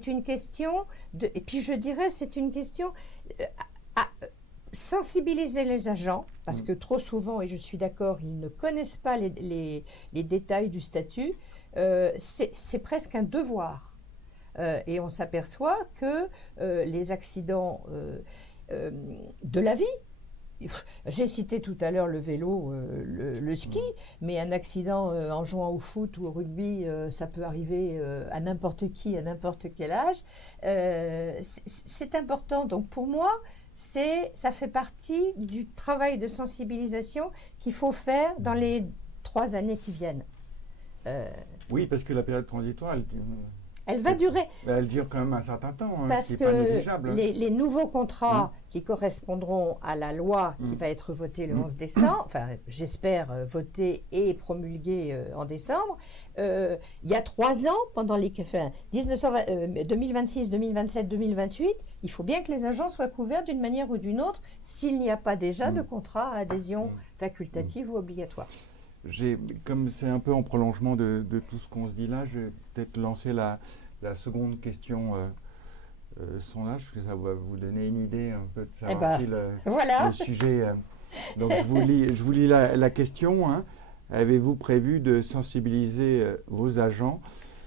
une question et puis je dirais, c'est une question à sensibiliser les agents, parce que trop souvent, et je suis d'accord, ils ne connaissent pas les détails du statut, c'est presque un devoir. Et on s'aperçoit que les accidents de la vie, j'ai cité tout à l'heure le vélo, le ski, mais un accident en jouant au foot ou au rugby, ça peut arriver à n'importe qui, à n'importe quel âge. C'est important. Donc pour moi, ça fait partie du travail de sensibilisation qu'il faut faire dans les 3 années qui viennent. Oui, parce que la période transitoire, elle va durer. Elle dure quand même un certain temps, parce c'est que pas négligeable. Les nouveaux contrats qui correspondront à la loi qui va être votée le 11 décembre, enfin j'espère votée et promulguée en décembre, il y a 3 ans, pendant 2026, 2027, 2028, il faut bien que les agents soient couverts d'une manière ou d'une autre s'il n'y a pas déjà de contrat à adhésion facultative ou obligatoire. Comme c'est un peu en prolongement de tout ce qu'on se dit là, je vais peut-être lancer la seconde question sondage, parce que ça va vous donner une idée un peu de savoir si le sujet... donc je vous lis la question. Avez-vous prévu de sensibiliser vos agents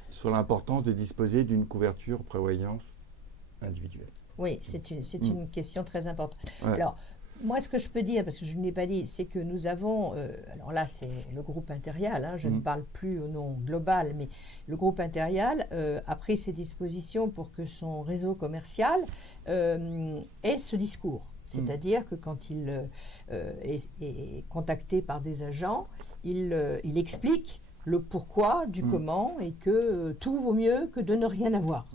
sur l'importance de disposer d'une couverture prévoyance individuelle? Oui, c'est une question très importante. Ouais. Alors, moi, ce que je peux dire, parce que je ne l'ai pas dit, c'est que nous avons, alors là, c'est le groupe Interial, je ne parle plus au nom global, mais le groupe Interial a pris ses dispositions pour que son réseau commercial ait ce discours. C'est-à-dire que quand il est contacté par des agents, il explique le pourquoi du comment et que tout vaut mieux que de ne rien avoir.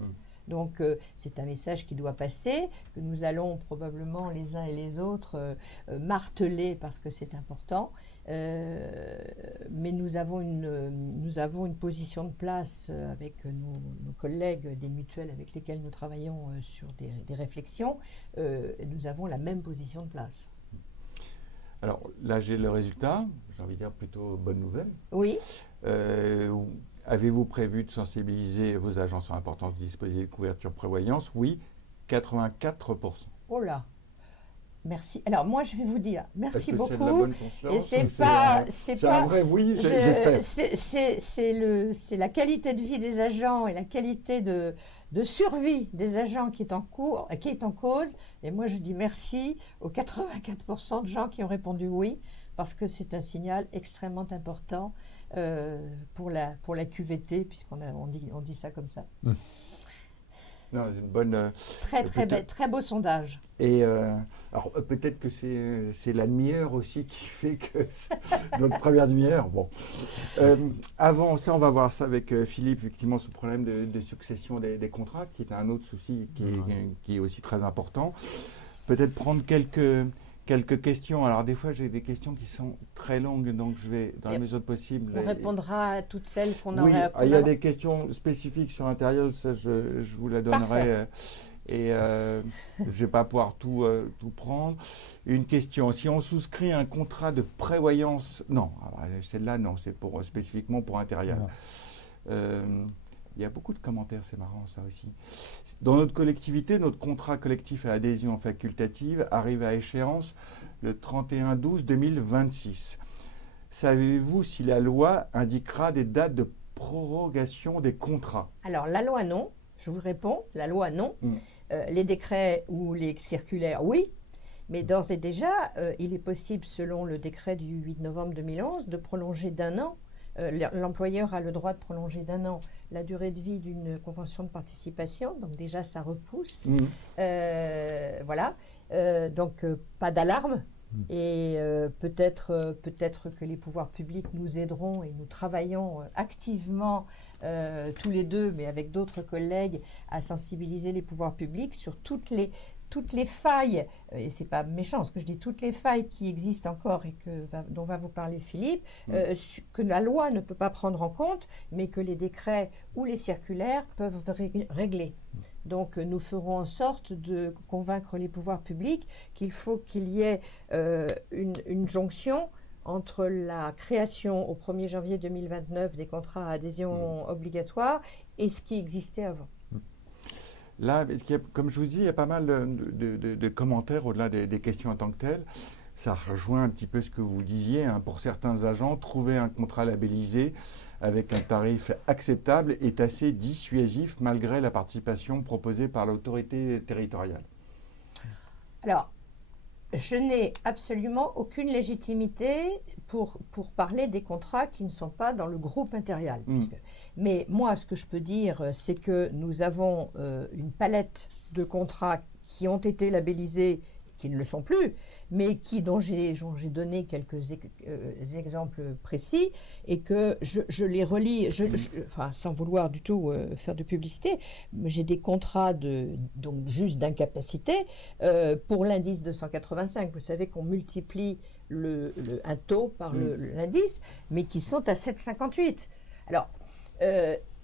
Donc, c'est un message qui doit passer, que nous allons probablement les uns et les autres marteler parce que c'est important. Mais nous avons une position de place avec nos collègues des mutuelles avec lesquelles nous travaillons sur des réflexions. Nous avons la même position de place. Alors là, j'ai le résultat, j'ai envie de dire plutôt bonne nouvelle. Oui. Avez-vous prévu de sensibiliser vos agents sur l'importance du dispositif de couverture prévoyance? Oui, 84%. Oh là! Merci. Alors moi, je vais vous dire merci beaucoup. C'est de la bonne conscience. Et c'est un vrai oui, j'espère. C'est la qualité de vie des agents et la qualité de survie des agents qui est en cause. Et moi, je dis merci aux 84% de gens qui ont répondu oui, parce que c'est un signal extrêmement important pour la QVT, puisqu'on dit ça comme ça. Non, une bonne, très beau sondage. Et alors peut-être que c'est la demi-heure aussi qui fait que notre première demi-heure. Bon, avant ça, on va voir ça avec Philippe. Effectivement, ce problème de succession des contrats, qui est un autre souci qui est aussi très important. Peut-être prendre quelques questions. Alors des fois, j'ai des questions qui sont très longues, donc je vais, dans la mesure du possible... On répondra à toutes celles qu'on aurait... aurait... Oui, il y a des questions spécifiques sur l'intérieur, ça je vous la donnerai. Et je ne vais pas pouvoir tout prendre. Une question, si on souscrit un contrat de prévoyance... Non, celle-là, non, c'est spécifiquement pour Intérial. Il y a beaucoup de commentaires, c'est marrant ça aussi. Dans notre collectivité, notre contrat collectif à adhésion facultative arrive à échéance le 31/12/2026. Savez-vous si la loi indiquera des dates de prorogation des contrats? Alors la loi non, je vous réponds, la loi non. Les décrets ou les circulaires, oui. Mais d'ores et déjà, il est possible, selon le décret du 8 novembre 2011, de prolonger d'1 an. L'employeur a le droit de prolonger d'1 an la durée de vie d'une convention de participation, donc déjà ça repousse. Voilà, donc pas d'alarme. Et peut-être que les pouvoirs publics nous aideront et nous travaillons activement tous les deux, mais avec d'autres collègues, à sensibiliser les pouvoirs publics sur toutes les failles, et c'est pas méchant ce que je dis, toutes les failles qui existent encore et dont va vous parler Philippe, que la loi ne peut pas prendre en compte, mais que les décrets ou les circulaires peuvent régler. Donc nous ferons en sorte de convaincre les pouvoirs publics qu'il faut qu'il y ait une jonction entre la création au 1er janvier 2029 des contrats à adhésion obligatoire et ce qui existait avant. Là, comme je vous dis, il y a pas mal de commentaires au-delà des questions en tant que telles. Ça rejoint un petit peu ce que vous disiez. Pour certains agents, trouver un contrat labellisé avec un tarif acceptable est assez dissuasif malgré la participation proposée par l'autorité territoriale. Alors, je n'ai absolument aucune légitimité pour parler des contrats qui ne sont pas dans le groupe Intérial. Mais moi, ce que je peux dire, c'est que nous avons une palette de contrats qui ont été labellisés, qui ne le sont plus, mais dont j'ai donné quelques exemples précis, et que je les relis, enfin, sans vouloir du tout faire de publicité, j'ai des contrats donc juste d'incapacité pour l'indice 285. Vous savez qu'on multiplie un taux par l'indice, mais qui sont à 7,58. Alors,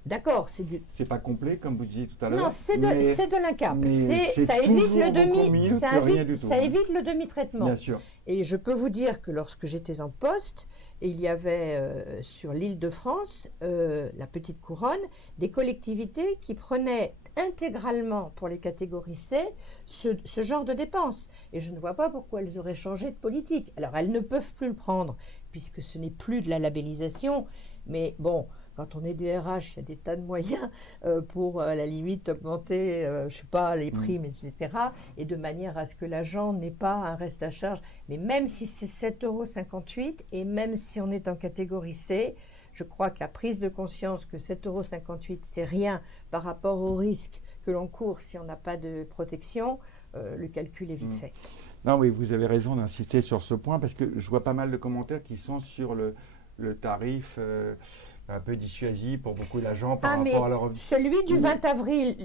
d'accord, c'est pas complet, comme vous disiez tout à l'heure. Non, c'est de l'incap. Ça évite le demi-traitement. Bien sûr. Et je peux vous dire que lorsque j'étais en poste, il y avait sur l'Île-de-France, la Petite Couronne, des collectivités qui prenaient intégralement pour les catégories C ce genre de dépenses. Et je ne vois pas pourquoi elles auraient changé de politique. Alors, elles ne peuvent plus le prendre, puisque ce n'est plus de la labellisation. Mais bon, quand on est DRH, il y a des tas de moyens pour, à la limite, augmenter, je ne sais pas, les primes, etc. Et de manière à ce que l'agent n'ait pas un reste à charge. Mais même si c'est 7,58 € et même si on est en catégorie C, je crois que la prise de conscience que 7,58 €, c'est rien par rapport au risque que l'on court si on n'a pas de protection, le calcul est vite fait. Non, oui, vous avez raison d'insister sur ce point, parce que je vois pas mal de commentaires qui sont sur le tarif un peu dissuasif pour beaucoup d'agents par mais rapport à leur... celui du 20 avril,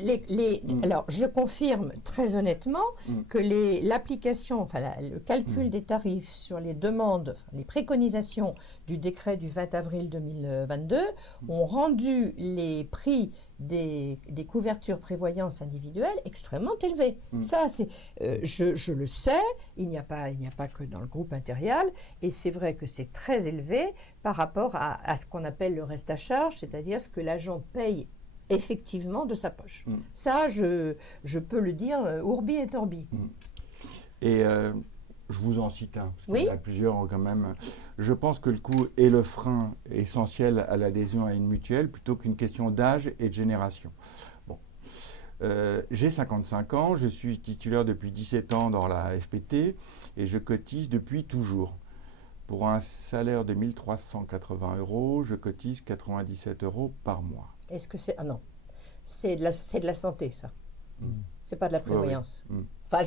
alors je confirme très honnêtement que l'application, enfin le calcul des tarifs sur les demandes, enfin, les préconisations du décret du 20 avril 2022 ont rendu les prix des couvertures prévoyance individuelles extrêmement élevés. Ça, je le sais, il n'y a pas que dans le groupe Interial, et c'est vrai que c'est très élevé par rapport à ce qu'on appelle le reste à charge, c'est-à-dire ce que l'agent paye effectivement de sa poche. Ça, je peux le dire ourbi et torbi. Et je vous en cite un, parce Oui. qu'il y en a plusieurs quand même. Je pense que le coût est le frein essentiel à l'adhésion à une mutuelle plutôt qu'une question d'âge et de génération. Bon. J'ai 55 ans, je suis titulaire depuis 17 ans dans la FPT et je cotise depuis toujours. Pour un salaire de 1 380 €, je cotise 97 € par mois. Est-ce que c'est... Ah non, c'est de la santé, ça. C'est pas de la prévoyance. Enfin,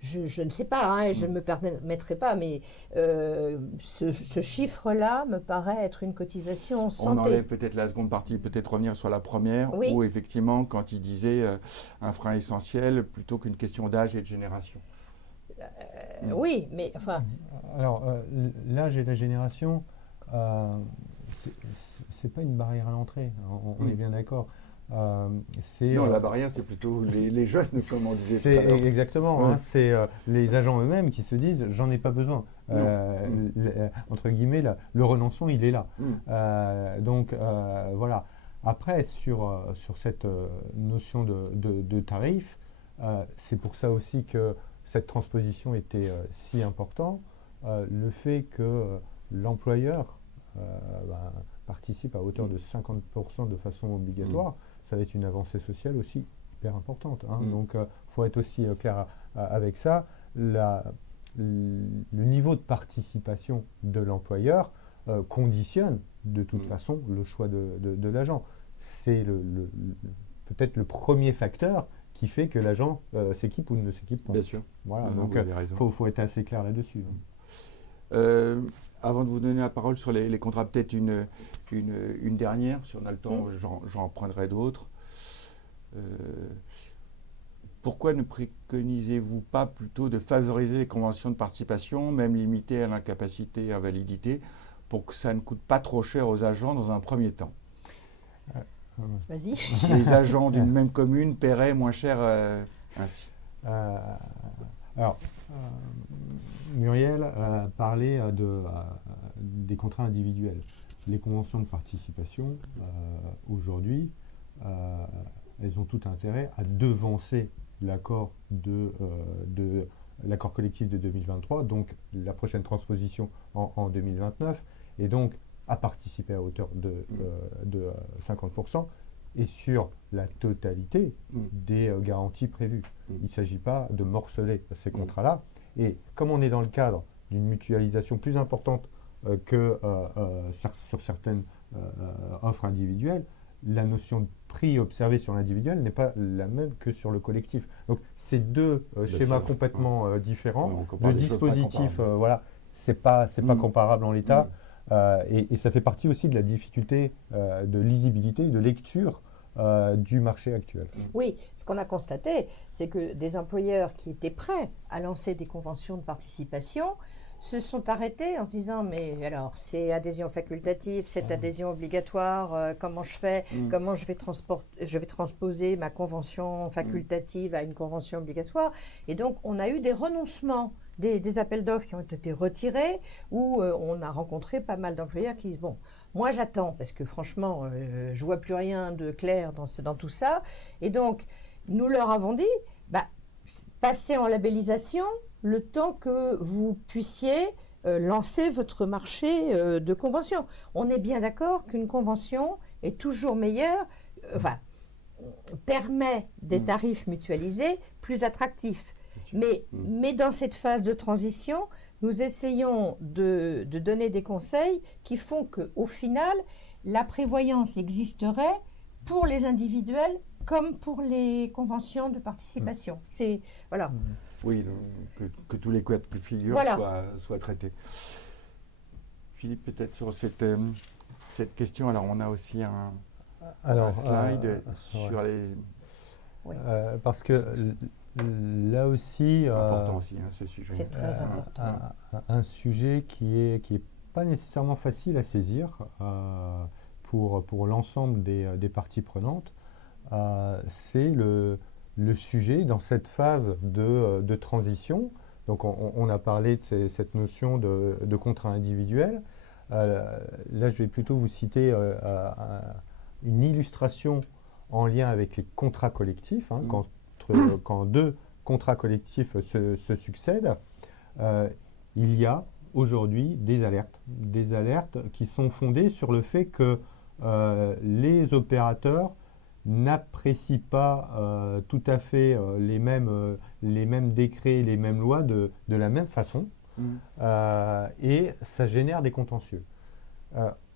je ne sais pas, hein, et je ne me permettrai pas, mais ce chiffre-là me paraît être une cotisation santé. On enlève peut-être la seconde partie, peut-être revenir sur la première, où effectivement, quand il disait un frein essentiel plutôt qu'une question d'âge et de génération. Oui, mais enfin... Alors, l'âge et la génération, c'est pas une barrière à l'entrée, on est bien d'accord. Non, la barrière, c'est plutôt les jeunes, comme on disait tout à l'heure. Exactement, hein, c'est les agents eux-mêmes qui se disent « j'en ai pas besoin ». Entre guillemets, le renoncement, il est là. Donc, voilà. Après, sur cette notion de tarif, c'est pour ça aussi que cette transposition était si importante. Le fait que l'employeur participe à hauteur de 50% de façon obligatoire, ça va être une avancée sociale aussi hyper importante. Hein. Donc, il faut être aussi clair avec ça. Le niveau de participation de l'employeur conditionne de toute façon le choix de l'agent. C'est peut-être le premier facteur qui fait que l'agent s'équipe ou ne s'équipe pas. Bien sûr. Voilà, non, donc il faut être assez clair là-dessus. Avant de vous donner la parole sur les contrats, peut-être une dernière, si on a le temps, j'en prendrai d'autres. Pourquoi ne préconisez-vous pas plutôt de favoriser les conventions de participation, même limitées à l'incapacité et à invalidité, pour que ça ne coûte pas trop cher aux agents dans un premier temps? Vas-y. Les agents d'une même commune paieraient moins cher ainsi. Alors, Muriel parlait des contrats individuels. Les conventions de participation, aujourd'hui, elles ont tout intérêt à devancer l'accord l'accord collectif de 2023, donc la prochaine transposition en 2029, et donc à participer à hauteur de 50%, et sur la totalité des garanties prévues. Il ne s'agit pas de morceler ces contrats-là. Et comme on est dans le cadre d'une mutualisation plus importante que sur certaines offres individuelles, la notion de prix observé sur l'individuel n'est pas la même que sur le collectif. Donc, c'est deux schémas complètement différents. Le dispositif, voilà, c'est pas comparable en l'état. Et ça fait partie aussi de la difficulté de lisibilité, de lecture du marché actuel. Oui, ce qu'on a constaté, c'est que des employeurs qui étaient prêts à lancer des conventions de participation se sont arrêtés en se disant mais alors c'est adhésion facultative, c'est adhésion obligatoire, comment je fais, comment je vais transposer ma convention facultative à une convention obligatoire, et donc on a eu des renoncements. Des appels d'offres qui ont été retirés, où on a rencontré pas mal d'employeurs qui disent bon, moi j'attends parce que franchement je vois plus rien de clair dans tout ça, et donc nous leur avons dit passez en labellisation le temps que vous puissiez lancer votre marché de convention. On est bien d'accord qu'une convention est toujours meilleure, permet des tarifs mutualisés plus attractifs. Mais dans cette phase de transition, nous essayons de donner des conseils qui font qu'au final, la prévoyance existerait pour les individuels comme pour les conventions de participation. C'est, voilà. Oui, que tous les cas de figure soient traités. Philippe, peut-être sur cette question. Alors, on a aussi un Alors, slide sur ouais. les... Oui. Parce que là aussi, important aussi, hein, ce sujet. C'est très important. un sujet qui est pas nécessairement facile à saisir pour l'ensemble des parties prenantes, c'est le sujet dans cette phase de transition. Donc on a parlé de cette notion de contrat individuel. Là, je vais plutôt vous citer une illustration en lien avec les contrats collectifs, hein, quand deux contrats collectifs se succèdent. Il y a aujourd'hui des alertes qui sont fondées sur le fait que les opérateurs n'apprécient pas tout à fait les mêmes décrets, les mêmes lois de la même façon, et ça génère des contentieux.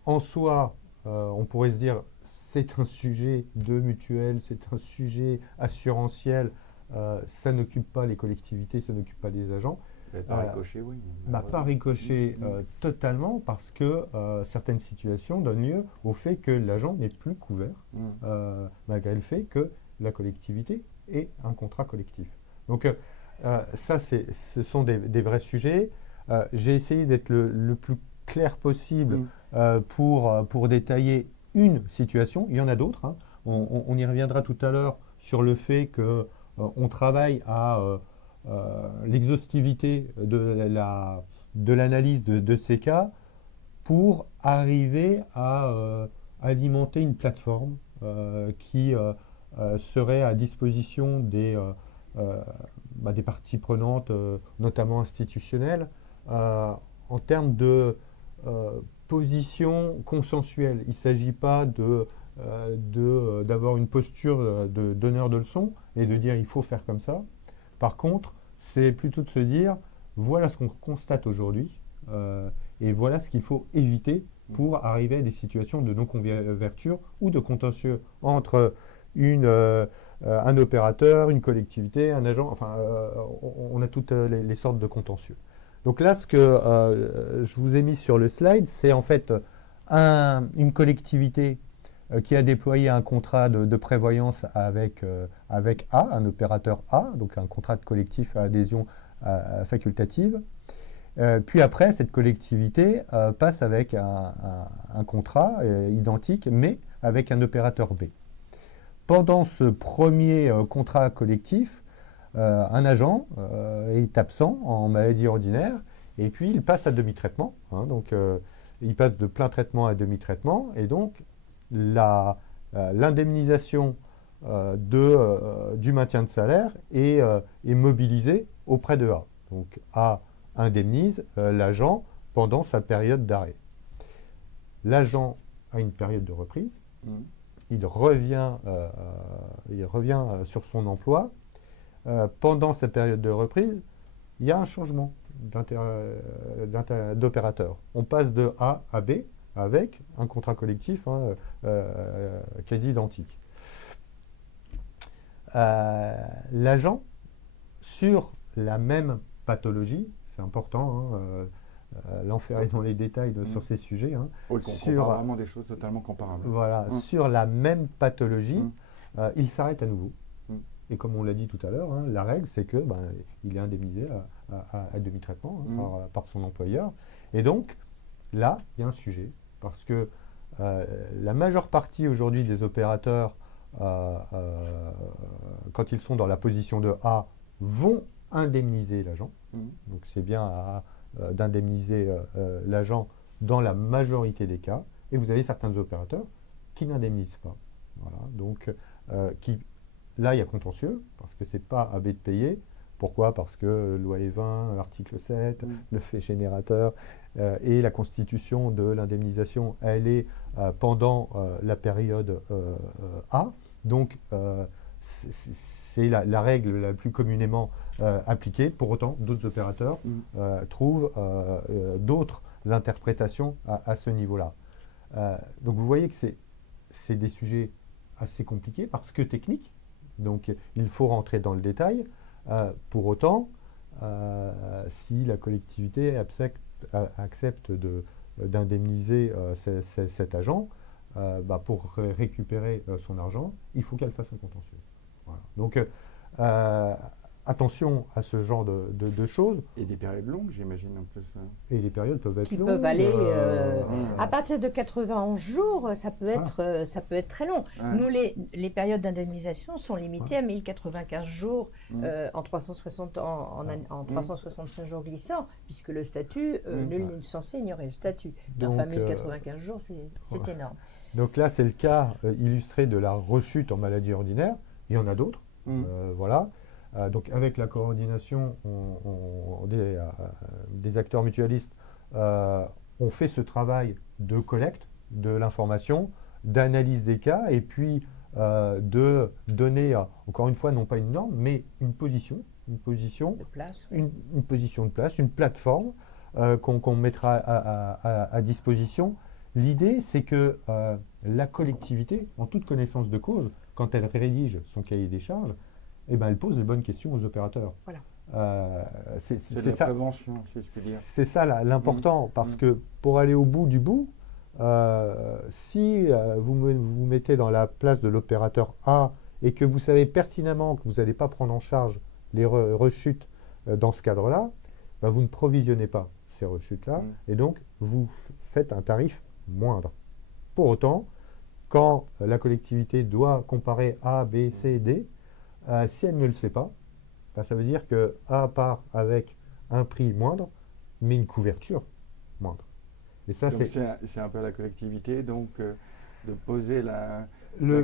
En soi, on pourrait se dire c'est un sujet de mutuelle, c'est un sujet assurantiel, ça n'occupe pas les collectivités, ça n'occupe pas les agents. Par ricochet, oui. Pas ricochet totalement, parce que certaines situations donnent lieu au fait que l'agent n'est plus couvert, malgré le fait que la collectivité ait un contrat collectif. Donc ça, ce sont des vrais sujets. J'ai essayé d'être le plus clair possible pour détailler une situation. Il y en a d'autres, hein. On y reviendra tout à l'heure sur le fait qu'on travaille à l'exhaustivité de l'analyse de ces cas pour arriver à alimenter une plateforme qui serait à disposition des parties prenantes, notamment institutionnelles, en termes de position consensuelle. Il ne s'agit pas d'avoir une posture de donneur de leçons et de dire il faut faire comme ça. Par contre, c'est plutôt de se dire voilà ce qu'on constate aujourd'hui et voilà ce qu'il faut éviter pour arriver à des situations de non-converture ou de contentieux entre un opérateur, une collectivité, un agent. Enfin, on a toutes les sortes de contentieux. Donc là, ce que je vous ai mis sur le slide, c'est en fait une collectivité qui a déployé un contrat de prévoyance avec A, un opérateur A, donc un contrat de collectif à adhésion facultative. Puis après, cette collectivité passe avec un contrat identique, mais avec un opérateur B. Pendant ce premier contrat collectif, un agent est absent en maladie ordinaire, et puis il passe à demi-traitement. Hein, donc il passe de plein traitement à demi-traitement, et donc l'indemnisation du maintien de salaire est mobilisée auprès de A. Donc A indemnise l'agent pendant sa période d'arrêt. L'agent a une période de reprise, il revient sur son emploi. Pendant sa période de reprise, il y a un changement d'opérateur. On passe de A à B avec un contrat collectif quasi identique. L'agent, sur la même pathologie, c'est important, l'enferrer dans les détails sur ces sujets. Oui, on compare vraiment des choses totalement comparables. Voilà, sur la même pathologie, il s'arrête à nouveau. Et comme on l'a dit tout à l'heure, la règle, c'est que il est indemnisé à demi-traitement par son employeur. Et donc, là, il y a un sujet, parce que la majeure partie aujourd'hui des opérateurs, quand ils sont dans la position de A, vont indemniser l'agent. Donc, c'est bien d'indemniser l'agent dans la majorité des cas. Et vous avez certains opérateurs qui n'indemnisent pas. Voilà, donc, là, il y a contentieux, parce que ce n'est pas à B de payer. Pourquoi ? Parce que loi E20, l'article 7, le fait générateur et la constitution de l'indemnisation, elle est pendant la période A. Donc, c'est la règle la plus communément appliquée. Pour autant, d'autres opérateurs trouvent d'autres interprétations à ce niveau-là. Donc, vous voyez que c'est des sujets assez compliqués parce que techniques. Donc, il faut rentrer dans le détail. Pour autant, si la collectivité accepte d'indemniser cet agent, pour récupérer son argent, il faut qu'elle fasse un contentieux. Voilà. Donc, attention à ce genre de choses. Et des périodes longues, j'imagine, en plus. Et les périodes peuvent être Qui longues. peuvent aller à partir de 91 jours, ça peut être très long. Ouais. Nous, les périodes d'indemnisation sont limitées à 1095 jours en 365 jours glissants, puisque le statut, nul n'est censé ignorer le statut. Donc, Enfin, 1095 jours, c'est voilà. énorme. Donc là, c'est le cas illustré de la rechute en maladie ordinaire. Il y en a d'autres. Voilà. Donc avec la coordination des acteurs mutualistes, on fait ce travail de collecte de l'information, d'analyse des cas et puis de donner, encore une fois, non pas une norme, mais une position De place. une position de place, une plateforme qu'on mettra à disposition. L'idée, c'est que la collectivité, en toute connaissance de cause, quand elle rédige son cahier des charges, elle pose les bonnes questions aux opérateurs. Voilà. C'est de la prévention, si je puis dire. C'est ça l'important, parce que pour aller au bout du bout, si vous mettez dans la place de l'opérateur A et que vous savez pertinemment que vous n'allez pas prendre en charge les rechutes dans ce cadre-là, vous ne provisionnez pas ces rechutes-là, et donc vous faites un tarif moindre. Pour autant, quand la collectivité doit comparer A, B, C, D, si elle ne le sait pas, ça veut dire que A part avec un prix moindre, mais une couverture moindre. Et ça, c'est un peu la collectivité, donc de poser la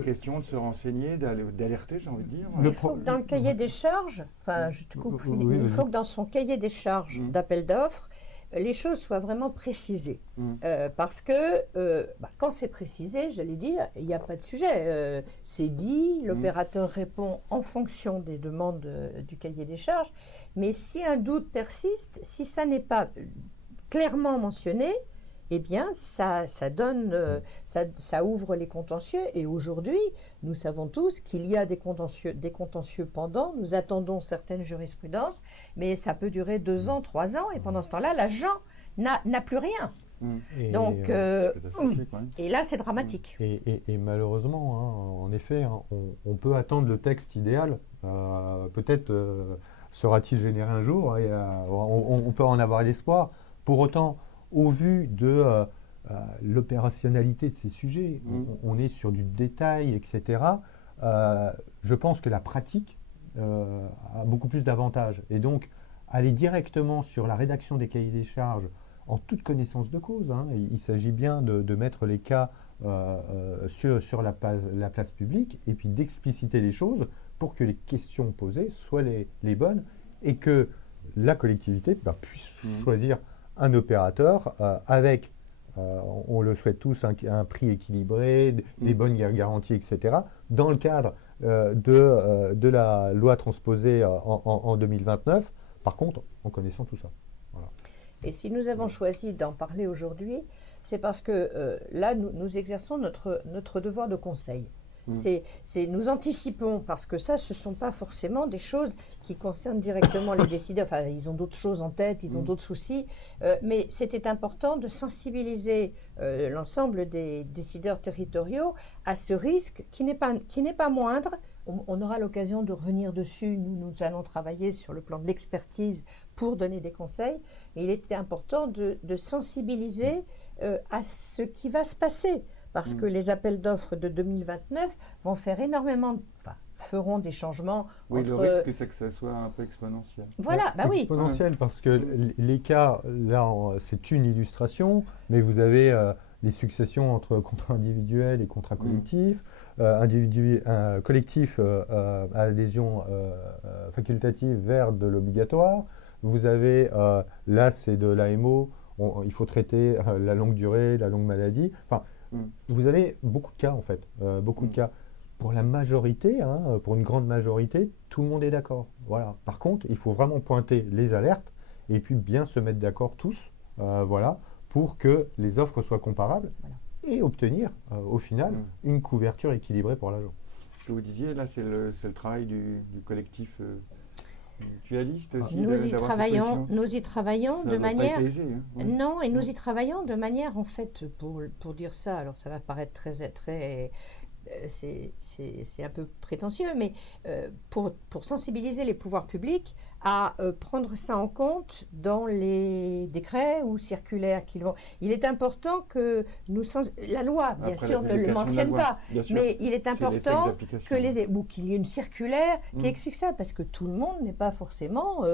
question, de se renseigner, d'alerter, j'ai envie de dire. Il faut que dans le cahier des charges, je te coupe, Philippe, il faut que dans son cahier des charges d'appel d'offres, les choses soient vraiment précisées. Parce que quand c'est précisé, j'allais dire, il n'y a pas de sujet. C'est dit, l'opérateur répond en fonction des demandes du cahier des charges. Mais si un doute persiste, si ça n'est pas clairement mentionné, eh bien, ça ouvre les contentieux. Et aujourd'hui, nous savons tous qu'il y a des contentieux pendants. Nous attendons certaines jurisprudences, mais ça peut durer 2 ans, 3 ans. Et pendant ce temps-là, l'agent n'a plus rien. Donc, et là, c'est dramatique. Et malheureusement, en effet, on peut attendre le texte idéal. Peut-être sera-t-il généré un jour. Et, on peut en avoir l'espoir. Pour autant, au vu de l'opérationnalité de ces sujets, on est sur du détail, etc. Je pense que la pratique a beaucoup plus d'avantages. Et donc, aller directement sur la rédaction des cahiers des charges en toute connaissance de cause, il s'agit bien de mettre les cas sur la place publique et puis d'expliciter les choses pour que les questions posées soient les bonnes et que la collectivité puisse choisir un opérateur avec, on le souhaite tous, un prix équilibré, des bonnes garanties, etc., dans le cadre de la loi transposée en 2029, par contre, en connaissant tout ça. Voilà. Et si nous avons choisi d'en parler aujourd'hui, c'est parce que là, nous exerçons notre devoir de conseil. Nous anticipons, parce que ça, ce ne sont pas forcément des choses qui concernent directement les décideurs. Enfin, ils ont d'autres choses en tête, ils ont d'autres soucis. Mais c'était important de sensibiliser l'ensemble des décideurs territoriaux à ce risque qui n'est pas moindre. On aura l'occasion de revenir dessus. Nous allons travailler sur le plan de l'expertise pour donner des conseils. Mais il était important de sensibiliser à ce qui va se passer. Parce que les appels d'offres de 2029 vont faire feront des changements. Oui, le risque, c'est que ça soit un peu exponentiel. Voilà, oui. Exponentiel, parce que les cas, là, c'est une illustration, mais vous avez les successions entre contrats individuels et contrats collectifs, collectif à adhésion facultative vers de l'obligatoire. Vous avez, là, c'est de l'AMO, il faut traiter la longue durée, la longue maladie. Vous avez beaucoup de cas, en fait, beaucoup de cas. Pour la majorité, pour une grande majorité, tout le monde est d'accord. Voilà. Par contre, il faut vraiment pointer les alertes et puis bien se mettre d'accord tous, pour que les offres soient comparables et obtenir, au final, une couverture équilibrée pour l'agent. Ce que vous disiez, là, c'est le travail du collectif mutualiste aussi Nous y d'avoir cette solution? nous y travaillons Ça de va pas manière... être aisé, hein. Ouais. Non, et nous y travaillons de manière, en fait, pour dire ça, alors ça va paraître très c'est un peu prétentieux, mais pour sensibiliser les pouvoirs publics à prendre ça en compte dans les décrets ou circulaires qu'ils vont. Il est important que la loi, bien Après sûr, ne le l'application de la mentionne loi, pas, bien sûr. mais il est C'est les textes important d'application, ou qu'il y ait une circulaire qui Mm. explique ça, parce que tout le monde n'est pas forcément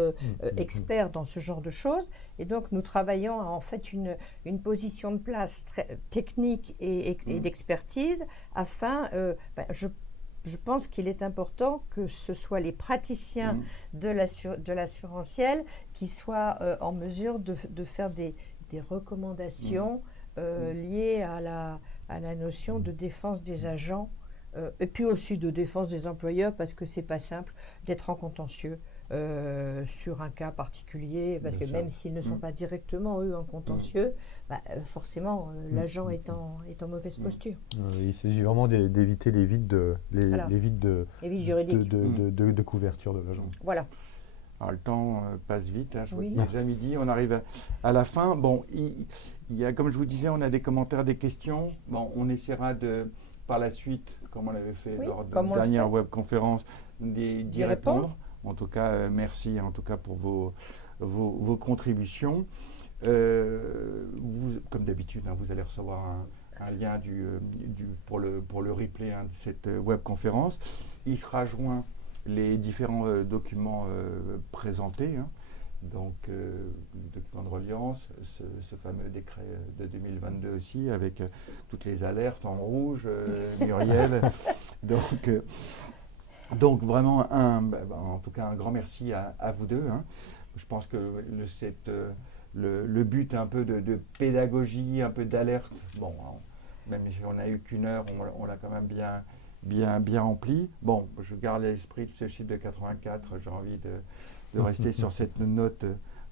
expert dans ce genre de choses, et donc nous travaillons à en fait une position de place très technique et d'expertise afin, je pense qu'il est important que ce soit les praticiens de l'assurantiel qui soient en mesure de faire des recommandations liées à la notion de défense des agents et puis aussi de défense des employeurs, parce que c'est pas simple d'être en contentieux sur un cas particulier, parce Bien que sûr. même s'ils ne sont pas directement eux en contentieux, forcément l'agent est en mauvaise posture. Il s'agit vraiment d'éviter les vides Voilà. les vides Les vides juridiques. de couverture de l'agent. Voilà. Alors, le temps passe vite, là, je vois Oui. qu'il est déjà midi, on arrive à la fin. Bon, il y a, comme je vous disais, on a des commentaires, des questions. Bon, on essaiera par la suite, comme on l'avait fait Oui, lors de comme la on le dernière fait. webconférence, d'y D'y répondre. répondre. En tout cas, merci en tout cas pour vos contributions. Comme d'habitude, hein, vous allez recevoir un lien pour le replay de cette webconférence. Il sera joint les différents documents présentés, hein. Donc le document de reliance, ce fameux décret de 2022 aussi, avec toutes les alertes en rouge, Muriel. Donc vraiment, en tout cas, un grand merci à vous deux, hein. Je pense que le but un peu de pédagogie, un peu d'alerte, bon, même si on n'a eu qu'une heure, on l'a quand même bien rempli. Bon, je garde à l'esprit ce chiffre de 84, j'ai envie de rester sur cette note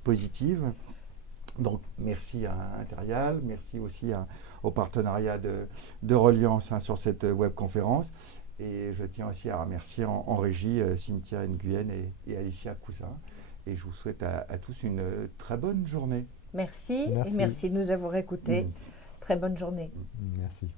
positive. Donc merci à Interial, merci aussi au partenariat de Reliance, hein, sur cette webconférence. Et je tiens aussi à remercier en régie Cynthia Nguyen et Alicia Cousin. Et je vous souhaite à tous une très bonne journée. Merci. Merci. Et merci de nous avoir écoutés. Très bonne journée. Merci.